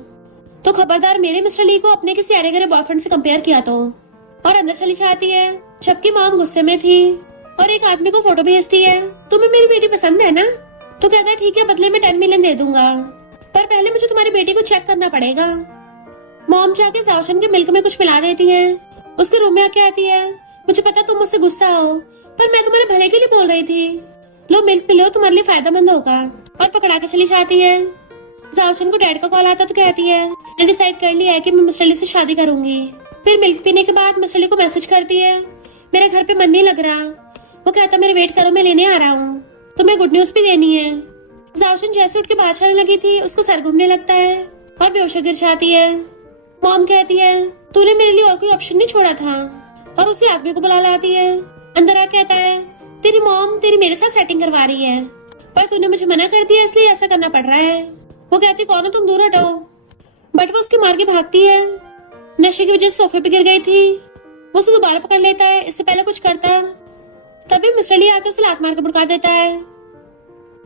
तो खबरदार मेरे मिस्टर ली को अपने किसी अरे गरे बॉयफ्रेंड से कंपेयर किया तो। और अंदर चली जाती है जबकि मॉम गुस्से में थी और एक आदमी को फोटो भेजती है तुम्हें मेरी बेटी पसंद है ना? तो कहता है ठीक है बदले में 10 मिलियन दे दूंगा, पर पहले मुझे तुम्हारी बेटी को चेक करना पड़ेगा। मॉम जाके साउचन के मिल्क में कुछ मिला देती है, उसके रूम में आके आती है मुझे पता तुम मुझसे गुस्सा हो, पर मैं तुम्हारे भले के लिए बोल रही थी, लो मिल्क पी लो तुम्हारे लिए फायदेमंद होगा। और पकड़ा के चली जाती है। साउचन को डैड का कॉल आता तो कहती है मैंने डिसाइड कर लिया है कि मैं मिस्टर ली से शादी करूंगी। फिर मिल्क पीने के बाद मिस्टर ली को मैसेज करती है मेरे घर पे मन नहीं लग रहा। वो कहता मेरे वेट करो मैं लेने आ रहा हूँ, तुम्हें गुड न्यूज भी देनी है। साउचन जैसे उठ के बाहर चलने लगी थी उसका सर घूमने लगता है और बेहोश गिर जाती है। मॉम कहती है तूने मेरे लिए और कोई ऑप्शन नहीं छोड़ा था, और उसी आदमी को बुला लाती है। अंदर आ कहता है तेरी मॉम तेरी मेरे साथ सेटिंग करवा रही है, पर तूने मुझे मना कर दिया इसलिए ऐसा करना पड़ रहा है। वो कहती कौन हो तुम, दूर हटो। बट वो उसकी मार के भागती है, नशे की वजह से सोफे पे गिर गई थी। वो उसे दोबारा पकड़ लेता है इससे पहले कुछ करता, तभी मिस्टर ली आके उसे लात मार के भड़का देता है।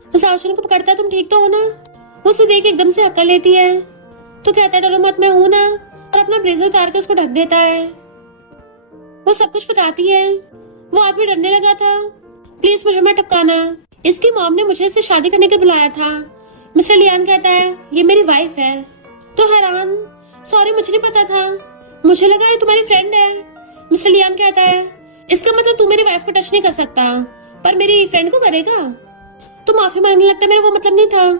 तो साउचन को पकड़ता है तुम ठीक तो हो ना? वो उसे देख एकदम से हक्कर लेती है, तो कहता है डरो मत मैं हूं ना, और अपना ब्लेजर उतार के उसको ढक देता है। वो सब कुछ बताती है। वो आदमी डरने लगा था, प्लीज मुझे मत टपकाना, इसकी मॉम ने मुझे इससे शादी करने के बुलाया था। मिस्टर लियान कहता है ये मेरी वाइफ है। तो हैरान सॉरी मुझे नहीं पता था, मुझे लगा ये तुम्हारी फ्रेंड है। मिस्टर लियान कहता है इसका मतलब तू मेरी वाइफ को टच नहीं कर सकता, पर मेरी फ्रेंड को करेगा। तो माफी मांगने लगता है मेरा वो मतलब नहीं था।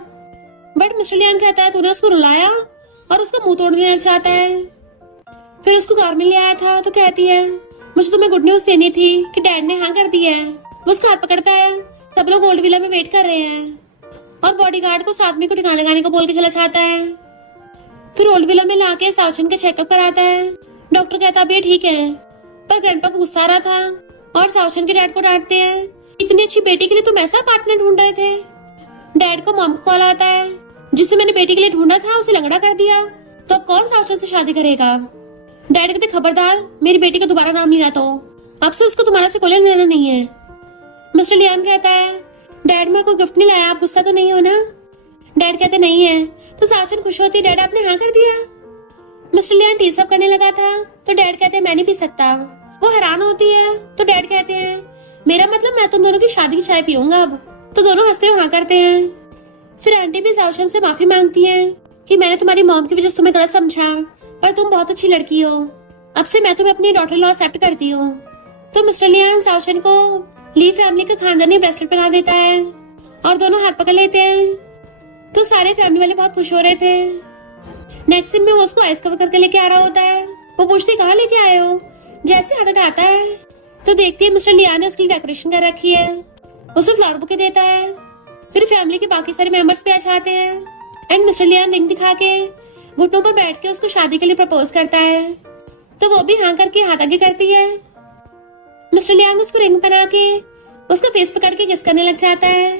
बट मिस्टर लियान कहता है तूने उसको रुलाया और उसका मुंह तोड़ने लग जाता है। फिर उसको कार में ले आया था तो कहती है मुझे तुम्हें गुड न्यूज देनी थी कि डैड ने हाँ कर दी है। वो उसका हाथ पकड़ता है, सब लोग ओल्ड विला में वेट कर रहे हैं, और बॉडीगार्ड को उस आदमी को ठिकाने लगाने को बोल के चला जाता है। फिर ओल्ड विला में लाके साउचन का चेकअप कराता है। डॉक्टर कहता अब ये ठीक है, पर ग्रैंडपा को गुस्सा आ रहा था और साउचन के डैड को डांटते हैं इतनी अच्छी बेटी के लिए तुम ऐसा पार्टनर ढूंढ रहे थे। डैड को मॉम को कॉल आता है जिसे मैंने बेटी के लिए ढूंढा था उसे लंगड़ा कर दिया, तो अब कौन साउचन से शादी करेगा। डैड कहते खबरदार मेरी बेटी का दोबारा नाम लिया तो अब से उसको तुम्हारा से कोई लेना देना नहीं है। मिस्टर लियान कहता है डैड मैं कोई गिफ्ट नहीं लाया, आप गुस्सा तो नहीं हो ना? डैड कहते नहीं है। तो साउचन खुश होती डैड आपने हाँ कर दिया। मिस्टर लियान टी सब करने लगा था तो डैड कहते मैं नहीं पी सकता। वो हैरान होती है तो डैड कहते हैं मेरा मतलब मैं तुम दोनों की शादी की चाय पीऊंगा अब। तो दोनों हंसते हुए हाँ करते हैं। फिर आंटी भी साउचन से माफी मांगती है कि मैंने तुम्हारी मॉम की वजह से तुम्हें गलत समझा, पर तुम बहुत अच्छी लड़की हो, अब से मैं तुम्हें अपनी डॉटर लॉ एक्सेप्ट करती हूँ। तो मिस्टर लियान साउचन को ली फैमिली का खानदानी ब्रेसलेट पहना देता है और दोनों हाथ पकड़ लेते हैं। तो सारे फैमिली वाले बहुत खुश हो रहे थे। नेक्स्ट सीन में वो उसको आइस कवर करके लेके आ रहा होता है। वो पूछती कहाँ लेके आए हो? जैसे हाथ उठाता है तो देखती है मिस्टर लियान ने उसके लिए डेकोरेशन कर रखी है, उसे फ्लावर बुके देता है। फिर फैमिली के बाकी सारे मेंबर्स भी आ जाते हैं एंड मिस्टर लियान रिंग दिखा के घुटनों पर बैठ के उसको शादी के लिए प्रपोज करता है, तो वो भी हाँ करके हाथ आगे करती है। मिस्टर लियान उसको रिंग पहना के उसका फेस पकड़ के किस करने लग जाता है।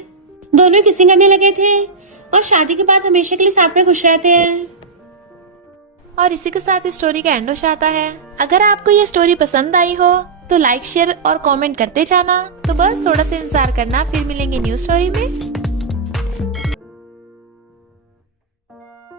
दोनों किसिंग करने लगे थे और शादी के बाद हमेशा के लिए साथ में खुश रहते हैं। और इसी के साथ इस स्टोरी का एंड हो जाता है। अगर आपको ये स्टोरी पसंद आई हो तो लाइक शेयर और कमेंट करते जाना। तो बस थोड़ा सा इंतजार करना, फिर मिलेंगे न्यू स्टोरी में।